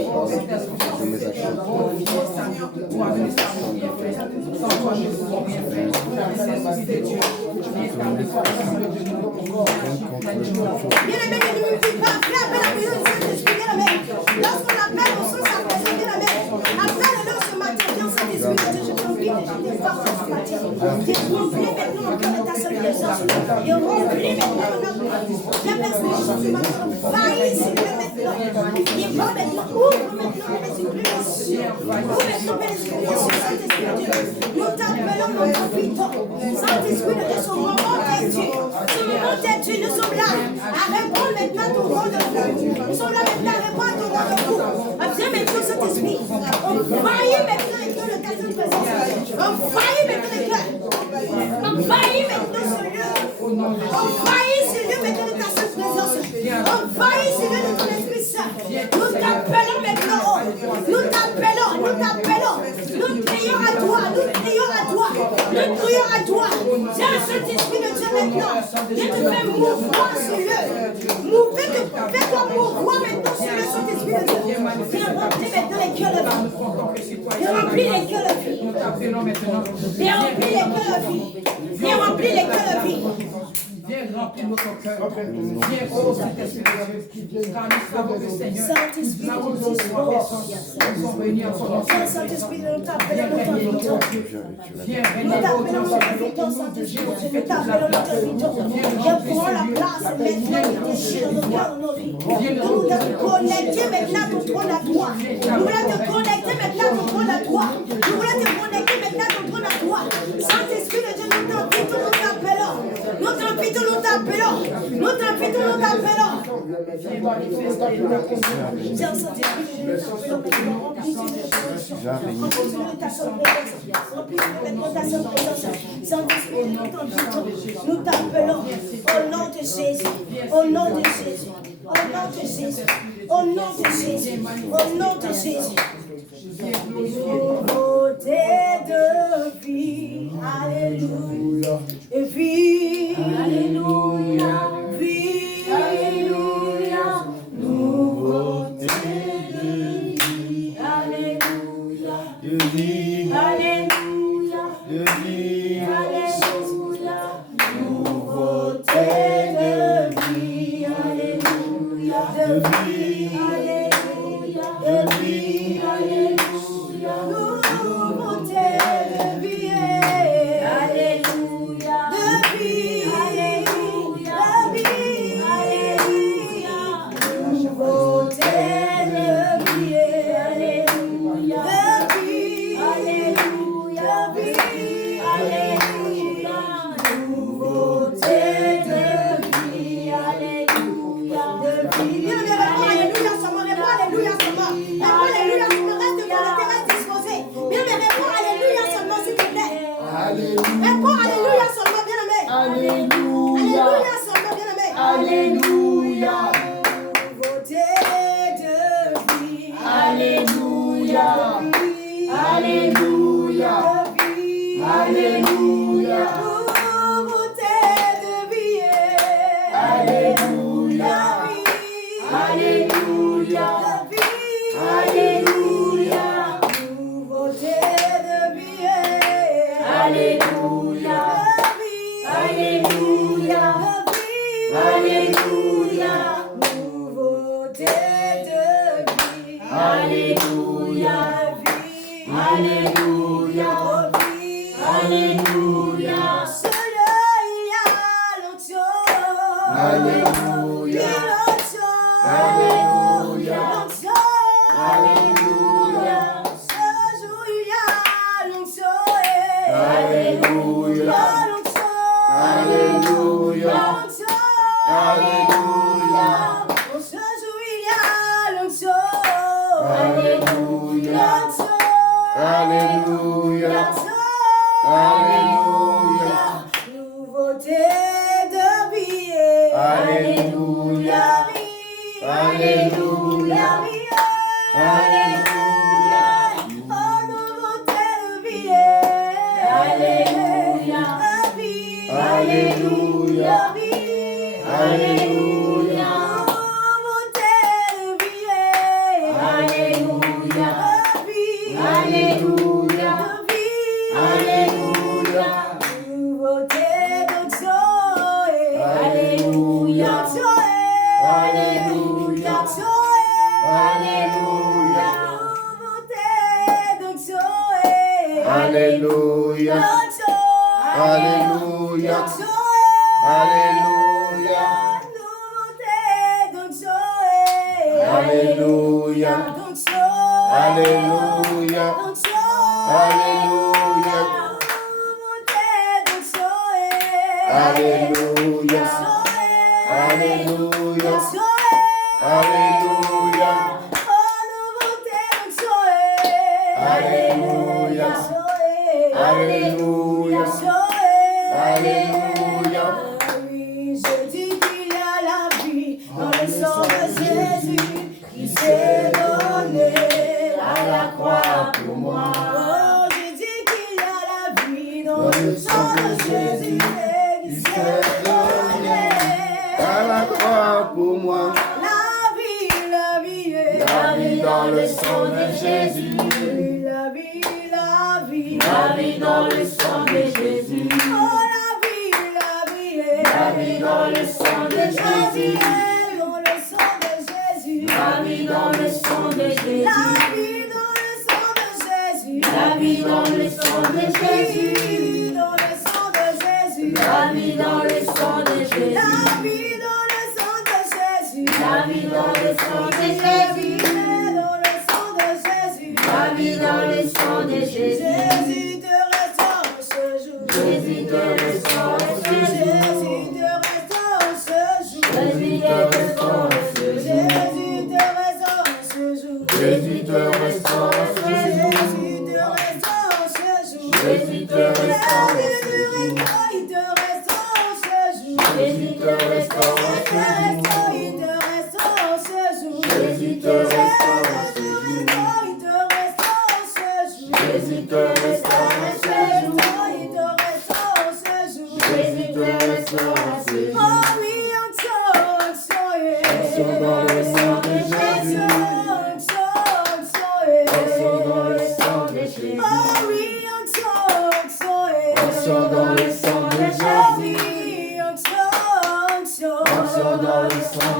Bien-aimé, ne nous oublie pas. Fais appel à la présence du Saint-Esprit, bien-aimé. Lorsqu'on appelle au sens sa présence, bien-aimé, appelle-le ce matin, viens Saint-Esprit de Dieu, je t'invite et je t'informe ce matin. Viens remplir maintenant mon cœur de ta sainte présence. Viens remplir maintenant mon âme. Viens Père ce matin, envahis ce lieu maintenant. Viens voir maintenant, ouvre maintenant les supplications. Ouvre maintenant les supplications, Saint-Esprit de Dieu. Nous t'appelons, nous t'invitons. Saint-Esprit de Dieu, ce moment est Dieu. Ce moment est Dieu, nous sommes là à répondre maintenant à ton rendez-vous. Nous sommes là maintenant à répondre à ton rendez-vous. Viens maintenant, Saint-Esprit. Envahis maintenant les cœurs de ta sainte présence. Envahis maintenant les cœurs. Envahis maintenant ce lieu. Envahis ce lieu maintenant de ta sainte présence. Envahis ce lieu de ton Esprit Saint. Nous t'appelons maintenant. Nous t'appelons, nous t'appelons. Nous crions à toi, nous crions à toi. Nous crions à toi. Viens, Saint-Esprit de Dieu maintenant. Viens te faire mouvoir ce lieu. Fais-toi mouvoir maintenant sur le Saint-Esprit de Dieu. Viens remplir maintenant les cœurs de vie. Viens remplir les cœurs de vie. Viens remplir les cœurs de vie. Viens remplir les cœurs de vie. Viens remplir notre cœur. Viens, oh Saint-Esprit de Dieu. Car nous savons que Seigneur, nous avons nous sommes venus en son nom. Saint-Esprit, nous t'appelons, nous t'invitons. Viens, Nous t'appelons, nous t'invitons, Saint-Esprit, nous t'appelons, nous t'invitons. Viens prendre la place maintenant de tes chiens, de nos cœurs, de nos vies. Nous voulons te connecter maintenant à ton trône à toi. Nous voulons te connecter maintenant à ton trône à toi. Nous voulons te connecter maintenant à ton trône à toi. Saint-Esprit de Dieu, nous t'invitons, nous t'appelons. Nous t'invitons, nous t'appelons. Nous t'invitons, nous t'appelons. Viens manifester la confiance. Viens Saint-Esprit, nous t'appelons. Remplis-nous de ta présence. Remplis-nous de ta seule présence. Remplis-nous de ta seule présence. Saint-Esprit, nous t'invitons. Nous t'appelons. Au nom de Jésus. Au nom de Jésus. Au nom de Jésus. Au nom de Jésus. Au nom de Jésus. Nouveauté de vie. Alléluia. Et vie. Alléluia. Vie. Alléluia. Nouveauté de vie. Alléluia. De vie, Alléluia. de vie, Alléluia. Nouveauté de vie. Alléluia. De vie. Alléluia. De vie. Alléluia. Nouveauté de vie. Alléluia. De vie. Alléluia. De vie. Alléluia. Nouveauté de vie. Alléluia. De vie. Alléluia. De vie. Alléluia. Nouveauté de vie. Alléluia. De vie. Bien, mais réponds alléluia seulement. Réponds alléluia seulement. Réponds alléluia seulement. Reste devant le terrain disposé. Bien, mais réponds alléluia seulement, s'il te plaît. Réponds alléluia seulement, bien aimé. Alléluia. Alléluia seulement, bien aimé. Alléluia. Nouveauté de vie. Alléluia. Alléluia. De vie. Alléluia. Nouveauté de vie. Alléluia. De vie. Alléluia. De vie. Alléluia. Nouveauté de vie. Alléluia. De vie. Alléluia. De vie. Alléluia. Nouveauté de vie. Alléluia. De vie. Alléluia. De vie. Alléluia. Seul il y a l'onction. Alléluia. L'onction. Alléluia. L'onction. Alléluia. Ce jour il y a l'onction. Alléluia. L'onction. Alléluia. L'onction. Alléluia. Ce jour il y a l'onction. Alléluia. L'onction. Alléluia. L'onction. Alléluia. Nouveauté de vie. Alléluia. Alléluia. Alléluia. Oh, nouveauté de vie. Alléluia. De vie. Alléluia. De vie. Alléluia. Nouveauté de vie. Alléluia. De vie. Alléluia. De vie. Alléluia. Nouveauté d'onction. Alléluia. D'onction. Alléluia. D'onction. Alléluia. Nouveauté d'onction. Alléluia. D'onction. Alléluia. D'onction. Alléluia. Nouveauté d'onction. Alléluia. D'onction. Alléluia. D'onction. Alléluia. Nouveauté d'onction. Alléluia. Alléluia. Alléluia. Alléluia. Alléluia. Alléluia. Oui, je dis qu'il y a la vie dans le sang de Jésus qui s'est donné à la croix pour moi. Oh, je dis qu'il y a la vie dans le sang de Jésus qui s'est donné à la croix pour moi. La vie, La vie dans le sang de Jésus. la vie, la vie, La vie dans le sang de Jésus. oh la vie, La vie dans le sang de Jésus. dans le sang de Jésus, La vie dans le sang de Jésus. la vie dans le sang de Jésus, La vie dans le sang de Jésus. dans le sang de Jésus, La vie dans le sang de Jésus. la vie dans le sang de Jésus, La vie dans le sang de Jésus. dans le sang de Jésus, La vie dans le sang de Jésus. Jésus te restaure ce jour, Jésus te restaure ce jour. Jésus te restaure ce jour, Jésus te restaure ce restaure en ce jour. Jésus te restaure en ce jour. Jésus te restaure en ce jour. Il te restaure en ce jour. Jésus te restaure en ce jour. Il te restaure en ce jour. Jésus te restaure en ce jour. Il te restaure en ce jour. Jésus te restaure en ce jour. Il te restaure en ce jour. Jésus te restaure en ce jour. Oh oui, onction, Onction dans le sang de Jésus. Onction dans le sang de Jésus. Oh oui, onction, Onction dans le sang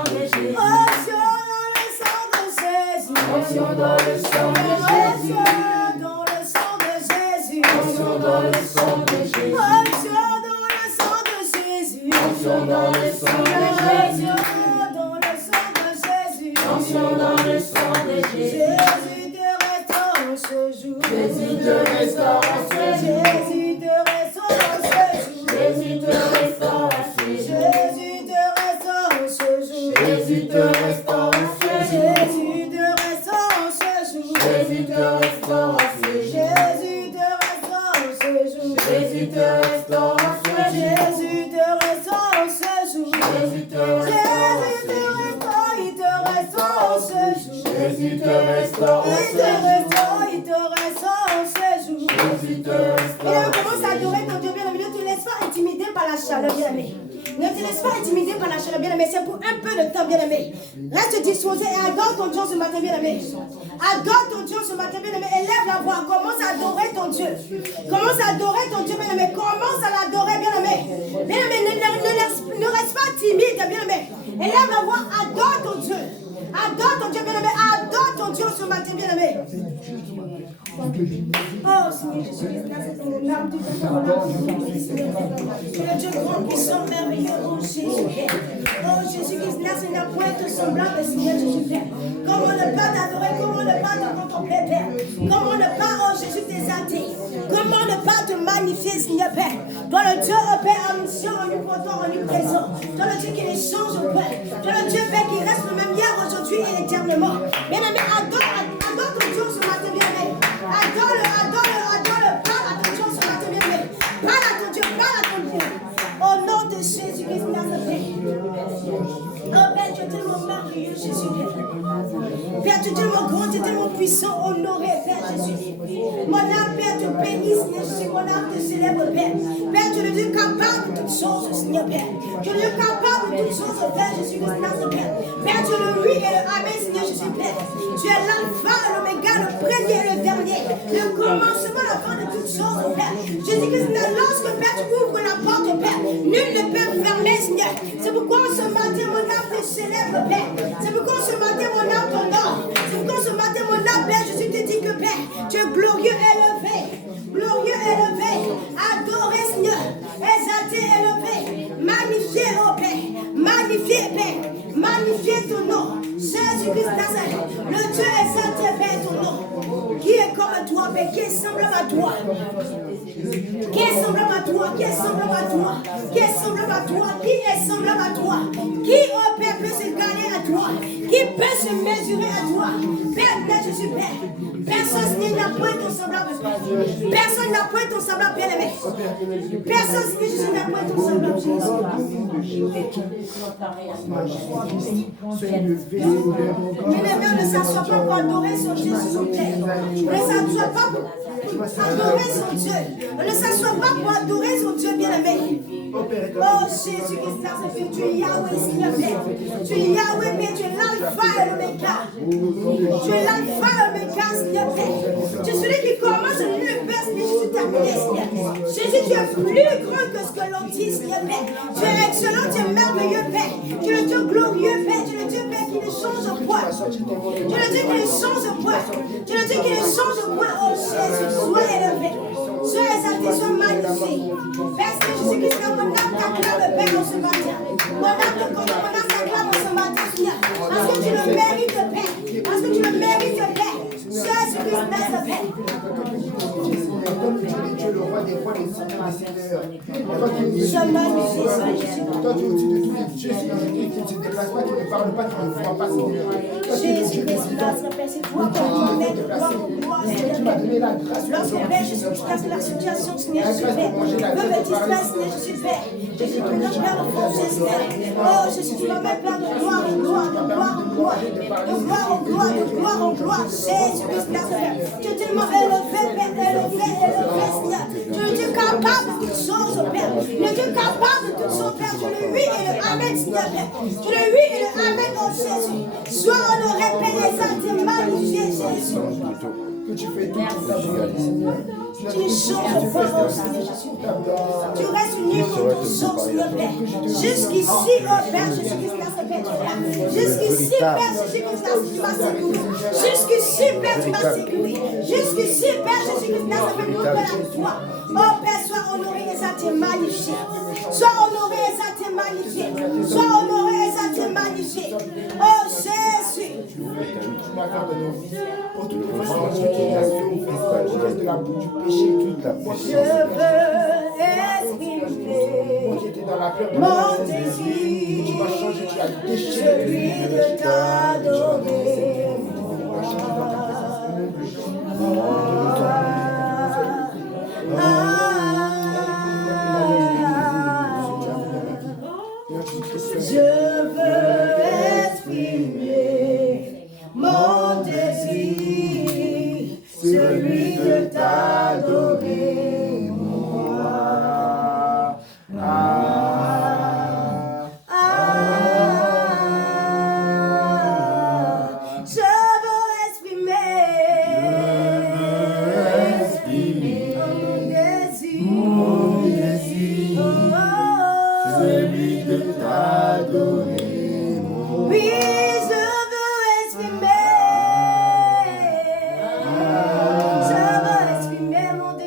de Jésus. Onction dans le sang de Jésus. Onction dans le sang de Jésus. Onction dans le sang de Jésus. Onction dans le sang de Jésus. Onction dans le sang de Jésus. Jésus te restaure en ce jour. Jésus te restaure en ce jour. Jésus te restaure en ce jour. Jésus te restaure en ce jour. Jésus te restaure en ce jour. Jésus te restaure en ce jour. Jésus te restaure en ce jour. Jésus te restaure en ce jour. Jésus te restaure en ce jour. Jésus te restaure en ce jour. Jésus te restaure en ce jour. Jésus te restaure en ce jour. Il te restaure en ce jour. Jésus te restaure en Il ce te jour. restaure en ce jour. Jésus te Et restaure là, en commence à adorer ton Dieu bien-aimé. Ne te laisse pas intimider par la chaleur, bien-aimé. Ne te laisse pas intimider par la chaleur, bien-aimé. C'est pour un peu de temps, bien-aimé. Reste disposé et adore ton Dieu ce matin, bien-aimé. Adore ton Dieu ce matin, bien-aimé. Élève la voix. Commence à adorer ton Dieu. Commence à adorer ton Dieu, bien-aimé. Commence à l'adorer, bien-aimé. Bien-aimé, ne reste pas timide, bien-aimé. Élève la voix. Adore ton Dieu. Adore ton Dieu, bien-aimé. Adore ton Dieu ce matin, bien-aimé. Oh, Seigneur Jésus, c'est ton nom. Tu es le Dieu grand, puissant, merveilleux, oh Jésus. Oh Jésus-Christ, là, c'est la pointe semblable, Seigneur Jésus. Comment ne pas t'adorer, comment ne pas te contempler, Père. Comment ne pas, oh Jésus, t'exalter. Comment ne pas te magnifier, Seigneur Père. Toi, le Dieu, oh Père, omniscient, omnipotent, omniprésent. Toi, le Dieu qui les change, oh Père. Toi, le Dieu, Père, qui reste le même hier, aujourd'hui et éternellement. Bien-aimé, adore ton Dieu ce matin, bien-aimé. Adore-le, parle à ton Dieu ce matin, bien-aimé. Parle à ton Dieu, Au nom de Jésus-Christ, Nazareth. Oh Père, tu es tellement merveilleux, Jésus. Père, tu es tellement grand, tu es tellement puissant, honoré, Père Jésus. Mon âme, Père, te bénit, Seigneur Jésus. Mon âme te célèbre, Père. Père, tu es le Dieu capable de toutes choses, Seigneur Père. Tu es le Dieu capable de toutes choses, Père Jésus-Christ, Nazareth. Père, tu es le oui et le amen, Seigneur Jésus, Père. Tu es l'alpha et l'oméga, le premier et le dernier, le commencement, la fin de toutes choses, Père. Jésus-Christ, lorsque, Père, tu ouvres la porte, Père, nul ne peut fermer, Seigneur. C'est pourquoi ce matin, mon âme te célèbre, Père. C'est pourquoi ce matin, mon âme t'honore. C'est pourquoi ce matin, mon âme, Père, Jésus te dit que, Père, tu es glorieux, élevé. Glorieux, élevé. Adoré, Seigneur. Exalté, élevé. Magnifié, oh Père. Magnifié, Père. Magnifié ton nom. Jésus-Christ Nazareth. Le Dieu exalté, Père, ton nom. Qui est comme toi, Père? Qui est semblable à toi? Qui est semblable à toi? Qui est semblable à toi? Qui est semblable à toi? Qui est semblable à toi? Qui, oh Père, peut se gagner à toi? Qui peut se mesurer à toi? Père, Jésus, Père. Personne n'a point ton semblable, Père. Personne n'a point ton semblable, bien-aimé. Personne, Jésus, n'a point ton semblable, Jésus. Bien-aimé, ne s'assoit pas pour adorer son Dieu, s'il vous plaît. Ne s'assoit pas pour adorer son Dieu. Ne s'assoit pas pour adorer son Dieu, bien-aimé. Oh Jésus-Christ, tu es Yahweh, Seigneur Père. Tu es Yahweh, mais tu es l'alpha et l'oméga. Tu es l'alpha et l'oméga, Seigneur Père. Tu es celui qui commence le Père, Seigneur Jésus terminé, Seigneur. Jésus, tu es plus grand que ce que l'on dit, Seigneur Père. Tu es excellent, tu es merveilleux, Père. Tu es le Dieu glorieux, Père. Tu es le Dieu, Père, qui ne change point. Tu es le Dieu qui ne change point. Tu es le Dieu qui ne change point. Oh Jésus, sois élevé. Sois exalté, sois magnifié. Père, Jésus-Christ, mon âme t'acclame, Père, en ce matin. Mon âme t'acclame en ce matin, Seigneur. Parce que tu le mérites, Père. Parce que tu le mérites, Père. Jésus-Christ, Nazareth. Comme tu es le Dieu, le roi des rois, les seigneurs des seigneurs. Sois magnifié, Seigneur Jésus. Toi, tu es au-dessus de tout. Jésus, qui ne se déplace pas, qui ne parle pas, qui ne voit pas, Seigneur. Jésus-Christ, c'est toi qu'on connaît, gloire au gloire, Tu m'as donné la grâce. lorsque Père Jésus passe la situation, Seigneur Jésus, me distraire, Seigneur Jésus, Père. Jésus, tu me plein de force, Seigneur. Oh, Jésus, tu m'as mis plein de gloire, de gloire, de gloire, de gloire, de gloire en gloire, de gloire en gloire. Jésus-Christ, tu es tellement élevé, Père, élevé, Seigneur. Tu es Dieu capable de toutes choses, Père. Le Dieu capable de toutes choses, Père. Tu le oui et le amen, Seigneur, Père. Tu le oui et le amen, oh Jésus. Sois honoré, Père, exalté, magnifié, Jésus. Que tu fais tout pour ta volonté, Seigneur. Tu ne changes pas, oh Seigneur Jésus. Tu restes uni pour ton sang, Seigneur Père. Jusqu'ici, oh Père, Jésus-Christ, la Père. Jusqu'ici, Père, Jésus-Christ, tu m'as sécurisé. Jusqu'ici, Père, tu m'as sécurisé. Jusqu'ici, Père, Jésus-Christ, la Père, nous la foi. Oh Père, sois honoré, exalté, magnifié. Sois honoré, exalté, magnifié. Sois honoré, exalté, magnifié. Oh Jésus. Tu m'as fait de nos vies pour toute transformation qui est au reste de la boue du péché, toute la Je veux exprimer moi qui étais dans la peur de mon tu désir, m'as changé, tu as déchiré celui de t'adorer. Je veux exprimer mon désir, celui de t'adorer, moi. Je veux exprimer mon désir, celui de t'adorer, moi. Oui, je veux exprimer mon désir.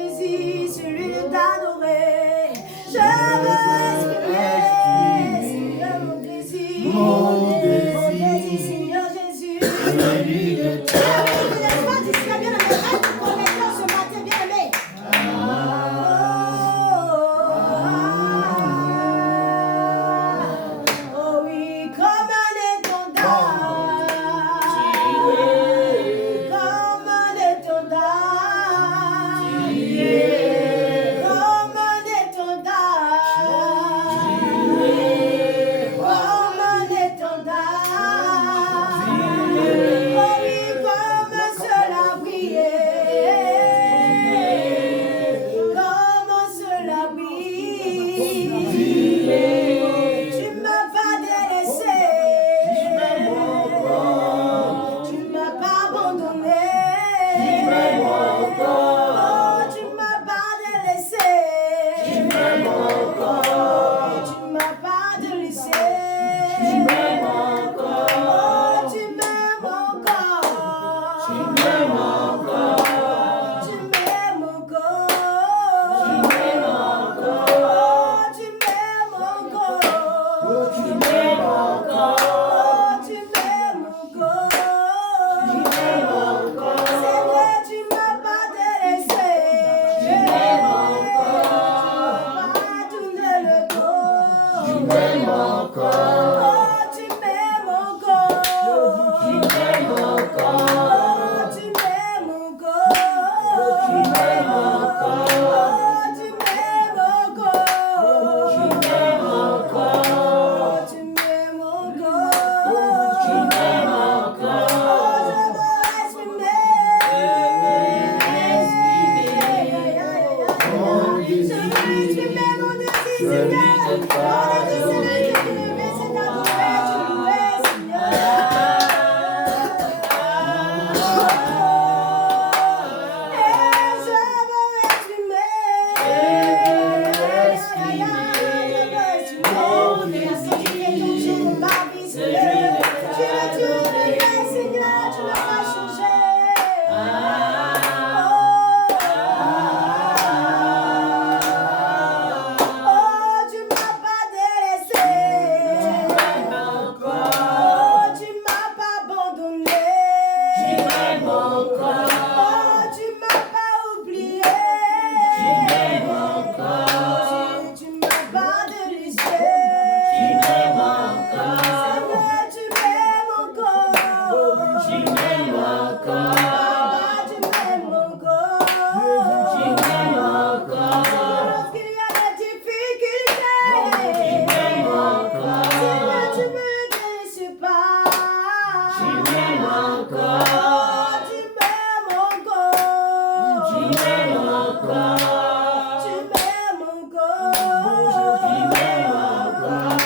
m'aimes encore. Tu m'aimes encore. Tu m'aimes encore.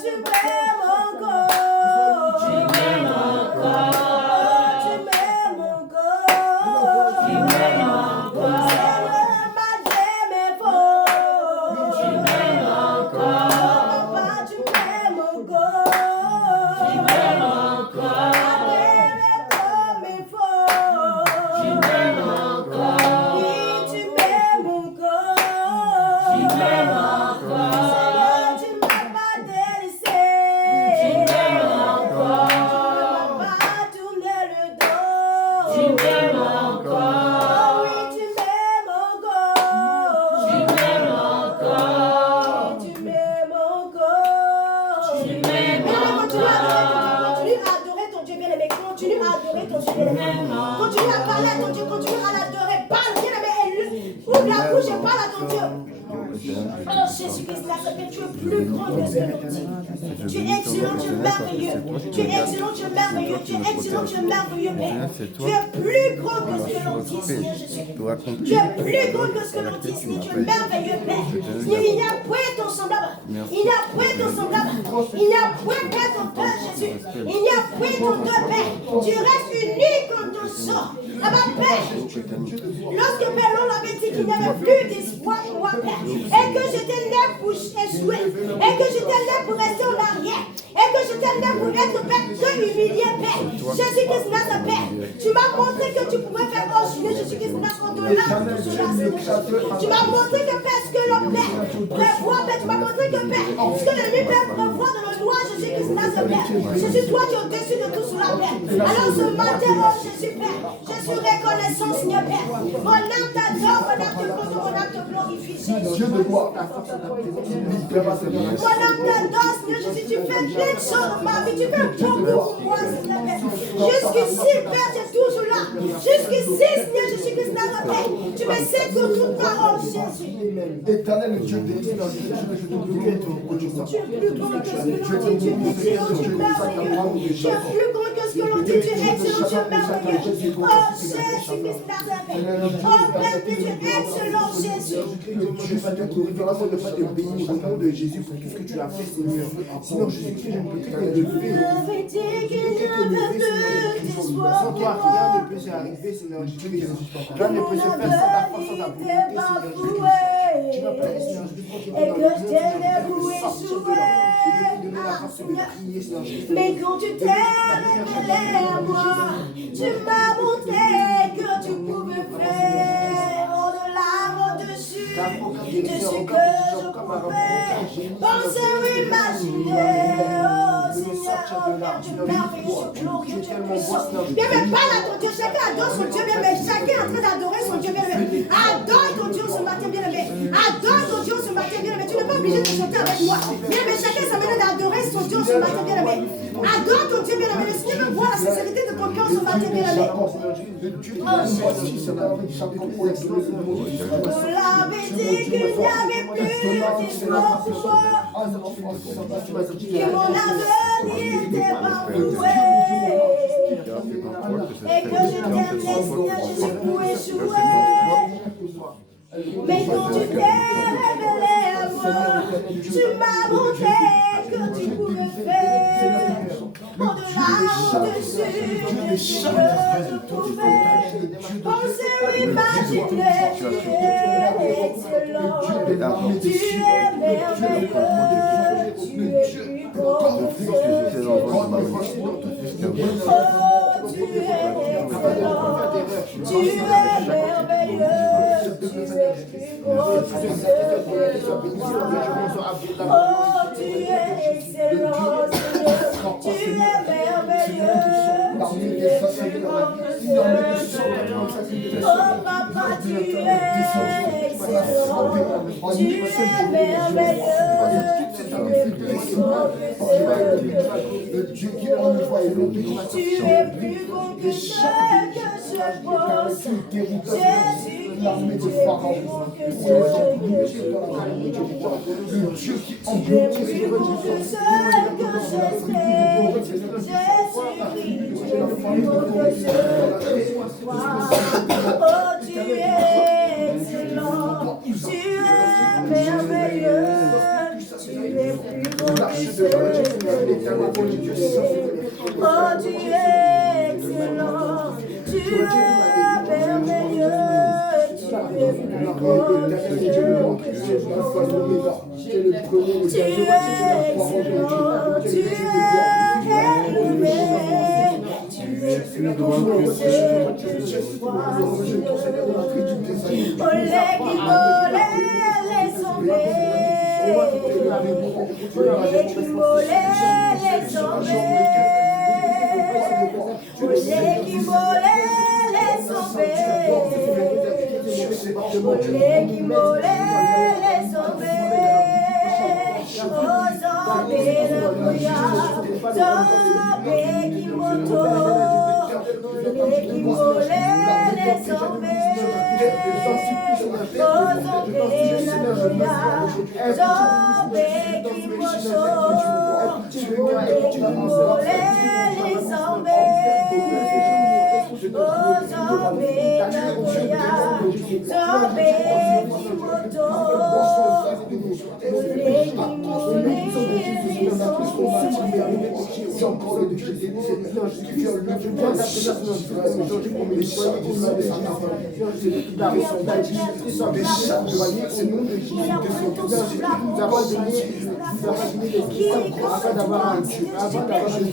Tu m'aimes encore. Tu m'aimes encore. Tu m'aimes encore. Tu m'aimes encore. Seigneur, malgré mes fautes. Tu m'aimes encore. Papa, tu m'aimes encore. Tu m'aimes encore. Malgré mes fautes. Tu m'aimes encore. Oui, tu m'aimes encore. Tu m'aimes encore. Seigneur, tu ne m'as pas délaissé. Tu m'aimes encore. Tu ne m'as pas tourné le dos. Tu m'aimes Oh encore. oui, tu m'aimes encore. Tu m'aimes encore. Tu m'aimes encore. Tu m'aimes Continue à adorer ton Dieu bien-aimé. Continue à adorer ton Dieu bien-aimé. Continue à parler à ton Dieu. Continue à l'adorer. Parle bien-aimé. Ouvre la bouche et parle à ton Dieu. Oh Jésus-Christ, tu es plus grand que ce que l'on dit. Tu es excellent, tu es merveilleux. Tu es excellent, tu es merveilleux. Tu es excellent, tu es merveilleux, Père. Tu es plus grand que ce que l'on dit, Seigneur Jésus. Tu es plus grand que ce que l'on dit, Seigneur. Tu es merveilleux, Père. Seigneur, il n'y a point ton semblable. Il n'y a point ton semblable. Il n'y a point Père ton Père, Jésus. Il n'y a point ton deux Père. Tu restes unique en ton sort. Ah ma Père, lorsque Père, l'on avait dit qu'il n'y avait plus d'espoir pour moi, Père, et que j'étais né pour échouer, et que j'étais né pour rester en arrière, et que j'étais né pour être Père, que humilié, Père. Jésus-Christ Nazareth, Père, tu m'as montré que tu pouvais faire aujourd'hui, Jésus-Christ Nazareth, au-delà de tout cela, Seigneur. Tu m'as montré que Père, ce que l'on Père prévoit, Père, tu m'as montré que Père, ce que l'ennemi Père prévoit dans le noir, Jésus-Christ Nazareth, Père. Jésus, toi, tu es au-dessus de tout cela, Père. Alors ce matin, oh Jésus, Père, je suis reconnaissant, Seigneur, Père. Mon âme t'adore, mon âme te glorifie, mon âme te glorifie, Jésus. Dieu de gloire. Mon âme t'adore, Seigneur Jésus, tu fais plein de choses dans ma vie, tu fais beaucoup pour moi, Seigneur, Père. Jusqu'ici, Père, tu es toujours là. Jusqu'ici, Seigneur Jésus-Christ, Père, tu me sais sur toute parole, Jésus. Éternel Dieu de l'Israël, je te prie de Tu es plus grand que ce que l'on dit, tu es excellent, tu es merveilleux. Tu es plus grand que ce que l'on dit, tu es excellent, tu es merveilleux. Oh Jésus-Christ, oh Père, tu es excellent, Jésus. Dieu va te glorifier, afin de ne pas te bénir au nom de Jésus pour tout ce que tu as fait, Seigneur. Seigneur Jésus-Christ, je ne peux que te lever. Sans toi, rien ne peut s'arriver, Seigneur Jésus-Christ. Rien ne peut se faire sans ta force, sans ta volonté, Seigneur Jésus-Christ. Tu m'as parlé, Seigneur Jésus-Christ, et que je t'aime pour échouer. Mais quand tu t'es révélé à moi, tu m'as montré que tu pouvais faire au-delà, au-dessus de ce que je pouvais penser ou imaginer. Oh Seigneur, oh Père, tu merveilleux, tu glorieux, tu es puissant. Bien, mais parle à ton Dieu, chacun adore son Dieu, bien, mais chacun est en train d'adorer son Dieu, bien, mais adore ton Dieu ce matin, bien, mais adore ton Dieu ce matin, bien, mais tu n'es pas obligé de chanter avec moi. Bien, mais chacun s'amène d'adorer son Dieu ce matin, bien, mais adore ton Dieu, bien, mais le Seigneur veut voir la sincérité de ton cœur ce matin, bien, mais oh Jésus, on l'avait dit qu'il n'y avait plus d'espoir pour moi, que mon avenir était bafoué, et que je t'aime, Seigneur Jésus, pour échouer. Mais quand tu t'es révélé à moi, tu m'as montré que tu pouvais faire au-delà, au-dessus de ce que je pouvais penser ou imaginer. Tu es excellent, tu es merveilleux, tu es plus grand que ce que oh, tu es excellent, tu es merveilleux, tu es plus grand que ce que oh, tu es excellent, Seigneur, tu es merveilleux, tu es plus grand que ce oh, Papa, tu es excellent, tu es merveilleux, tu es plus grand que Dieu qui envoie et l'autre. tu es plus grand que ce que je pense. Jésus, l'armée de tu es Pharaon. plus grand que ce que je Le Dieu qui tu es envoie plus grand que ce que j'espère. Jésus, tu es plus grand que ce que je crois. Oh, tu es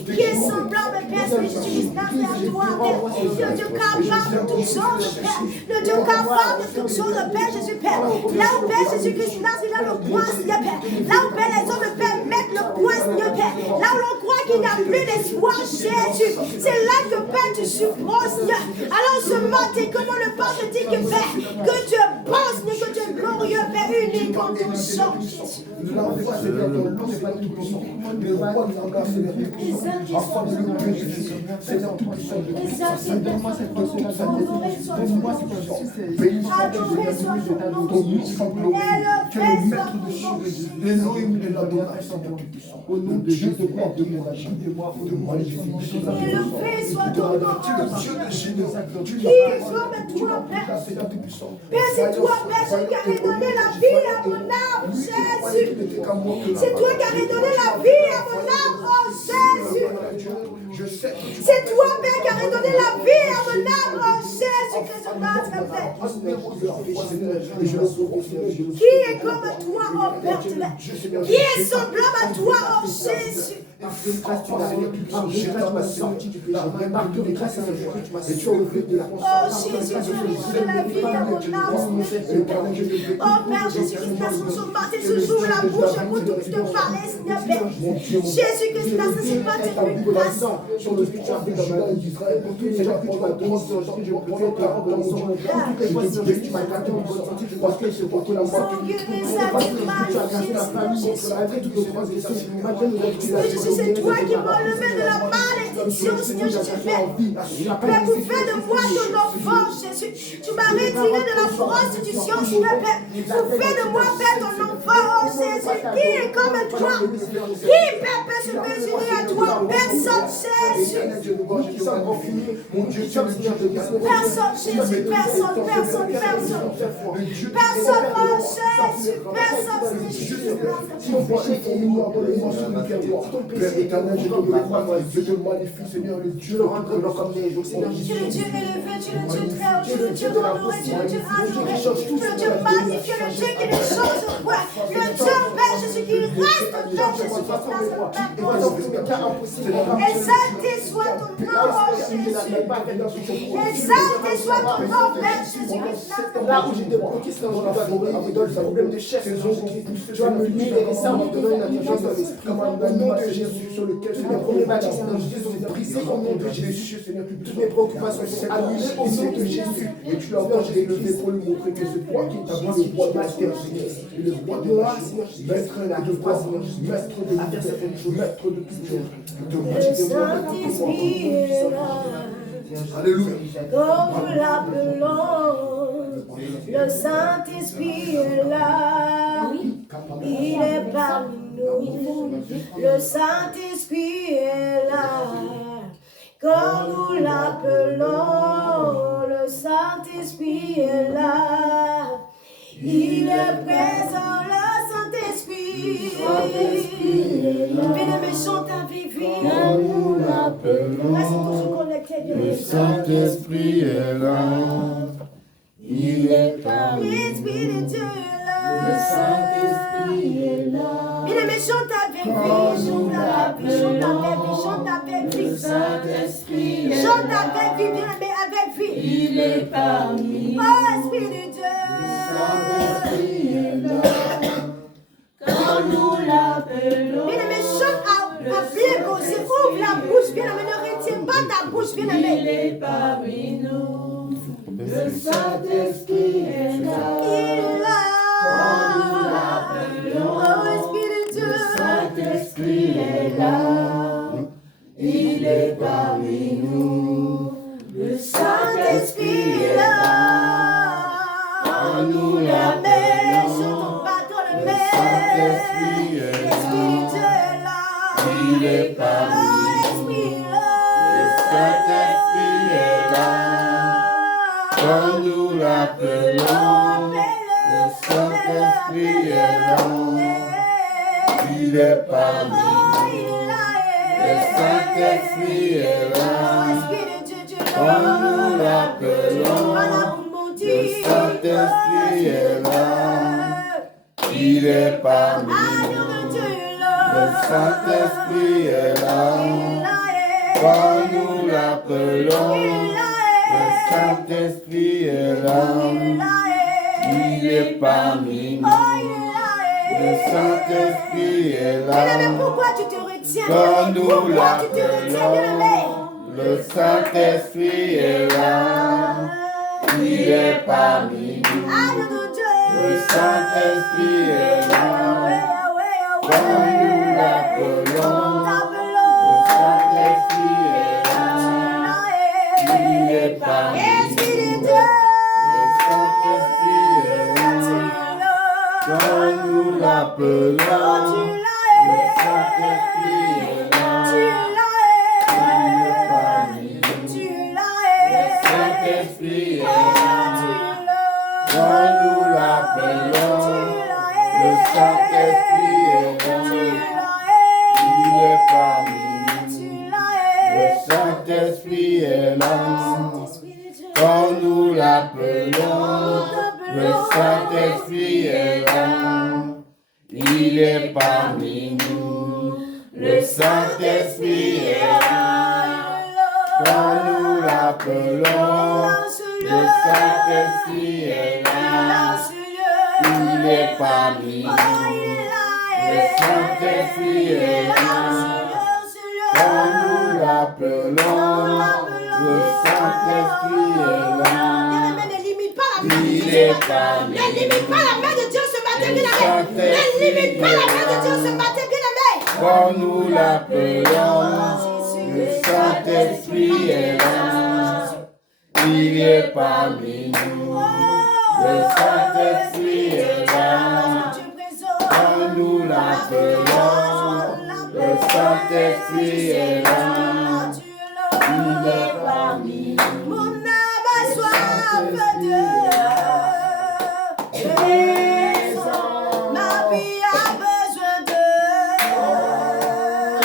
Qui est semblable, Père, Jésus-Christ, à toi, Père. Le Dieu capable de toutes choses, Père. Le Dieu capable de toutes choses, Père Jésus, Père. Là où Père Jésus-Christ, il a le point, Seigneur, Père. Là où Père, les hommes, Père, mettent le point, Seigneur, Père. Là où l'on croit qu'il n'y a plus d'espoir, Jésus. C'est là que, Père, tu supportes, Seigneur. Alors ce matin, comment le Père te dit que, Père, que tu es bon, Seigneur, que tu es glorieux, Père, unique en ton sang, Jésus. Au nom de Jésus, c'est toi, Père, celui qui a redonné la vie à mon âme, Jésus. C'est toi qui as redonné la vie à mon âme, oh Jésus. C'est toi, Père, qui as redonné la vie à mon âme, oh Jésus-Christ de Nazareth. Qui est comme toi, oh Père? Qui est semblable à toi, oh Jésus? Oh Jésus, tu as redonné la vie à mon âme. Oh Père Jésus-Christ, ce matin, ce jour, la bouche pour tout te parler, Seigneur Père. Jésus-Christ, c'est pas tes grâce. Sur le spirituel de la maladie d'Israël, pour tous les gens qui ont droit, je préfère ta parole, je parce que c'est pour que la mort c'est toi qui m'as levé de la malédiction, Seigneur Jésus. Père, vous faites de moi ton enfant, Jésus. Tu m'as retiré de la prostitution, Seigneur Père. Vous faites de moi, Père, ton enfant, oh Jésus. Qui est comme toi? Qui, Père, peut se mesurer à toi? Personne, Jésus. Personne, Jésus. Personne, personne, personne. Personne, oh Jésus. Personne, Jésus. Je te magnifie, Seigneur, le Dieu, le rendrai comme les jours, Seigneur. Tu es le Dieu élevé, tu es le Dieu très haut, tu es le Dieu honoré, tu es le Dieu adoré, tu es le Dieu magnifié, le Dieu qui ne change point, le Dieu Père Jésus qui reste Père Jésus qui exalté soit ton nom, oh Jésus. Exalté soit ton nom, Père Jésus. Là où j'étais bloqué, c'est dans le problème de chef. Tu vas me libérer ça en me donnant une intelligence dans l'esprit. Au nom de Jésus, sur lequel je vais problématique, Seigneur Jésus, sont brisées au nom de Jésus. Toutes mes préoccupations sont annulées au nom de Jésus. Et tu l'as levé pour lui montrer que c'est toi qui établis le roi de la terre, Seigneur. Et le roi de la terre, maître de toi, maître de toutes choses. Alléluia. Comme nous l'appelons, le Saint-Esprit est là, il est parmi nous, le Saint-Esprit est là. Comme nous l'appelons, le Saint-Esprit est là, il est présent, le Saint-Esprit. Bien-aimés, chante avec lui. Nous l'appelons, Reste toujours connecté. le Saint-Esprit est là, il est parmi Esprit de Dieu est là. Le Saint-Esprit est là. Bien-aimé, chante avec vie, chante avec vie, chante avec vie, chante avec Le vie. Saint-Esprit est Chante là. avec vie, bien-aimé, avec vie. Il est parmi Oh, Esprit de Dieu. Saint-Esprit est là. Quand nous l'appelons, Bien-aimé, chante à pied gauche, ouvre la bouche, bien-aimé, ne retiens pas ta bouche, il bien-aimé. est parmi nous. Le Saint-Esprit est là. Il est là. Oh, Esprit de Dieu. Le Saint-Esprit est là. Il est parmi nous. Le Saint-Esprit est là. Quand nous l'appelons, Chantons pas dans le le mer. Saint-Esprit est L'Esprit de Dieu là. est là. Il est Oh, parmi nous. l'Esprit est là. Le Saint-Esprit est là. Quand nous l'appelons, le Saint-Esprit est là. Il est parmi nous. Le Saint-Esprit est là. Quand nous l'appelons, le Saint-Esprit est là. Il est parmi nous. Le Saint-Esprit est là. Quand nous l'appelons, le Saint-Esprit est là. Il est parmi nous. Le Saint-Esprit est là. Pourquoi tu te retiens? Quand nous Pourquoi tu te retiens, bien-aimé? l'appelons, le Saint-Esprit est là. Il est parmi nous. Le Saint-Esprit est là. Quand nous l'appelons, le Saint-Esprit est là. Il est parmi nous. Le Saint-Esprit est là. Quand nous l'appelons, le Saint-Esprit est là. Il est parmi nous. Le Saint-Esprit est là. Quand nous l'appelons, le Saint-Esprit est là. Il est parmi nous. Le Saint-Esprit est là. Quand nous l'appelons, le Saint-Esprit est là. Il est parmi nous. Le Saint-Esprit est là. Quand nous l'appelons, le Saint-Esprit est là. Il est parmi nous. Le Saint-Esprit est là. Quand nous l'appelons, le Saint-Esprit est là. Il est parmi Ne limite pas la main de Dieu ce matin, bien-aimé. Ne limite pas la main de Dieu ce matin, bien-aimé. Quand nous l'appelons, le Saint-Esprit est là. Il est parmi nous. Le Saint-Esprit est là. Quand nous l'appelons, le Saint-Esprit est là. Il est parmi nous. Mon âme a soif de raison. Ma vie a besoin de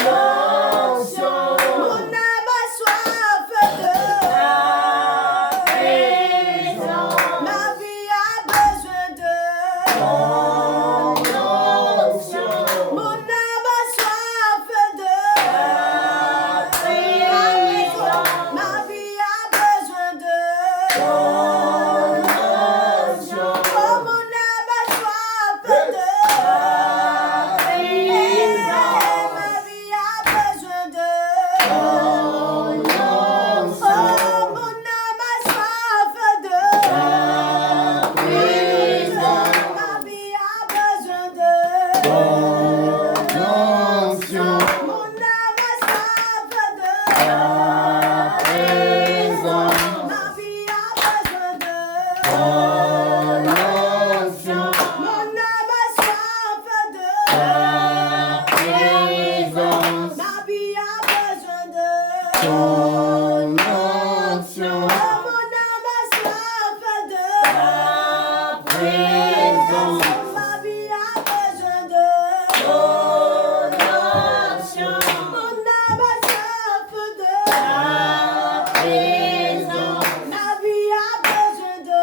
l'onction. Mon âme a soif de raison. Ma vie a besoin de l'onction. Mon âme a soif de raison. Ma vie a besoin de l'onction. Oh, mon âme a soif de raison. Ma vie a besoin de l'onction. Oh, mon âme a soif de raison. Ma vie a besoin de L'onction, mon âme a soif de raison, ma vie a besoin de l'onction, mon âme a soif de raison, ma vie a besoin de l'onction, oh, mon âme a soif de raison, ma vie a besoin de l'onction. Mon âme a soif de raison, ma vie a besoin de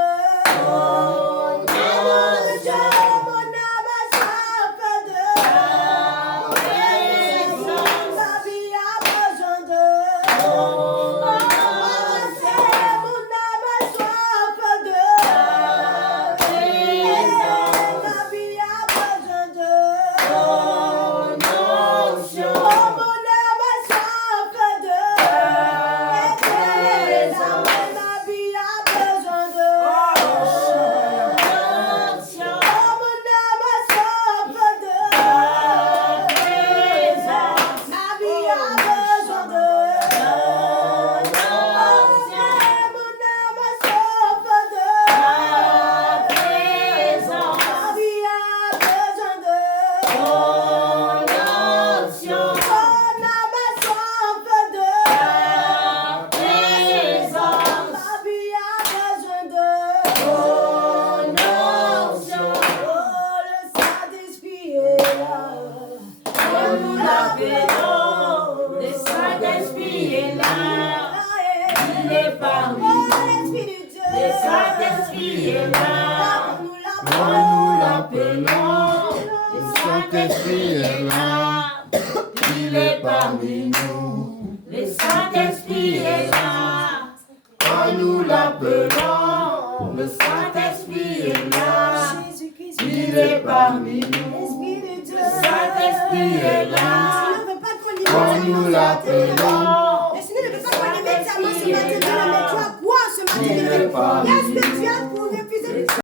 Saint-Esprit est là. Quand nous l'appelons, le Saint-Esprit est là. Il est parmi nous. Le Saint-Esprit est là. Quand nous l'appelons, le Saint-Esprit est là. Il est parmi nous. Le Saint-Esprit est là. Quand nous l'appelons, Le Seigneur ne veut pas qu'on y mette sa main ce matin, mais tu as quoi ce matin? Qu'est-ce que tu as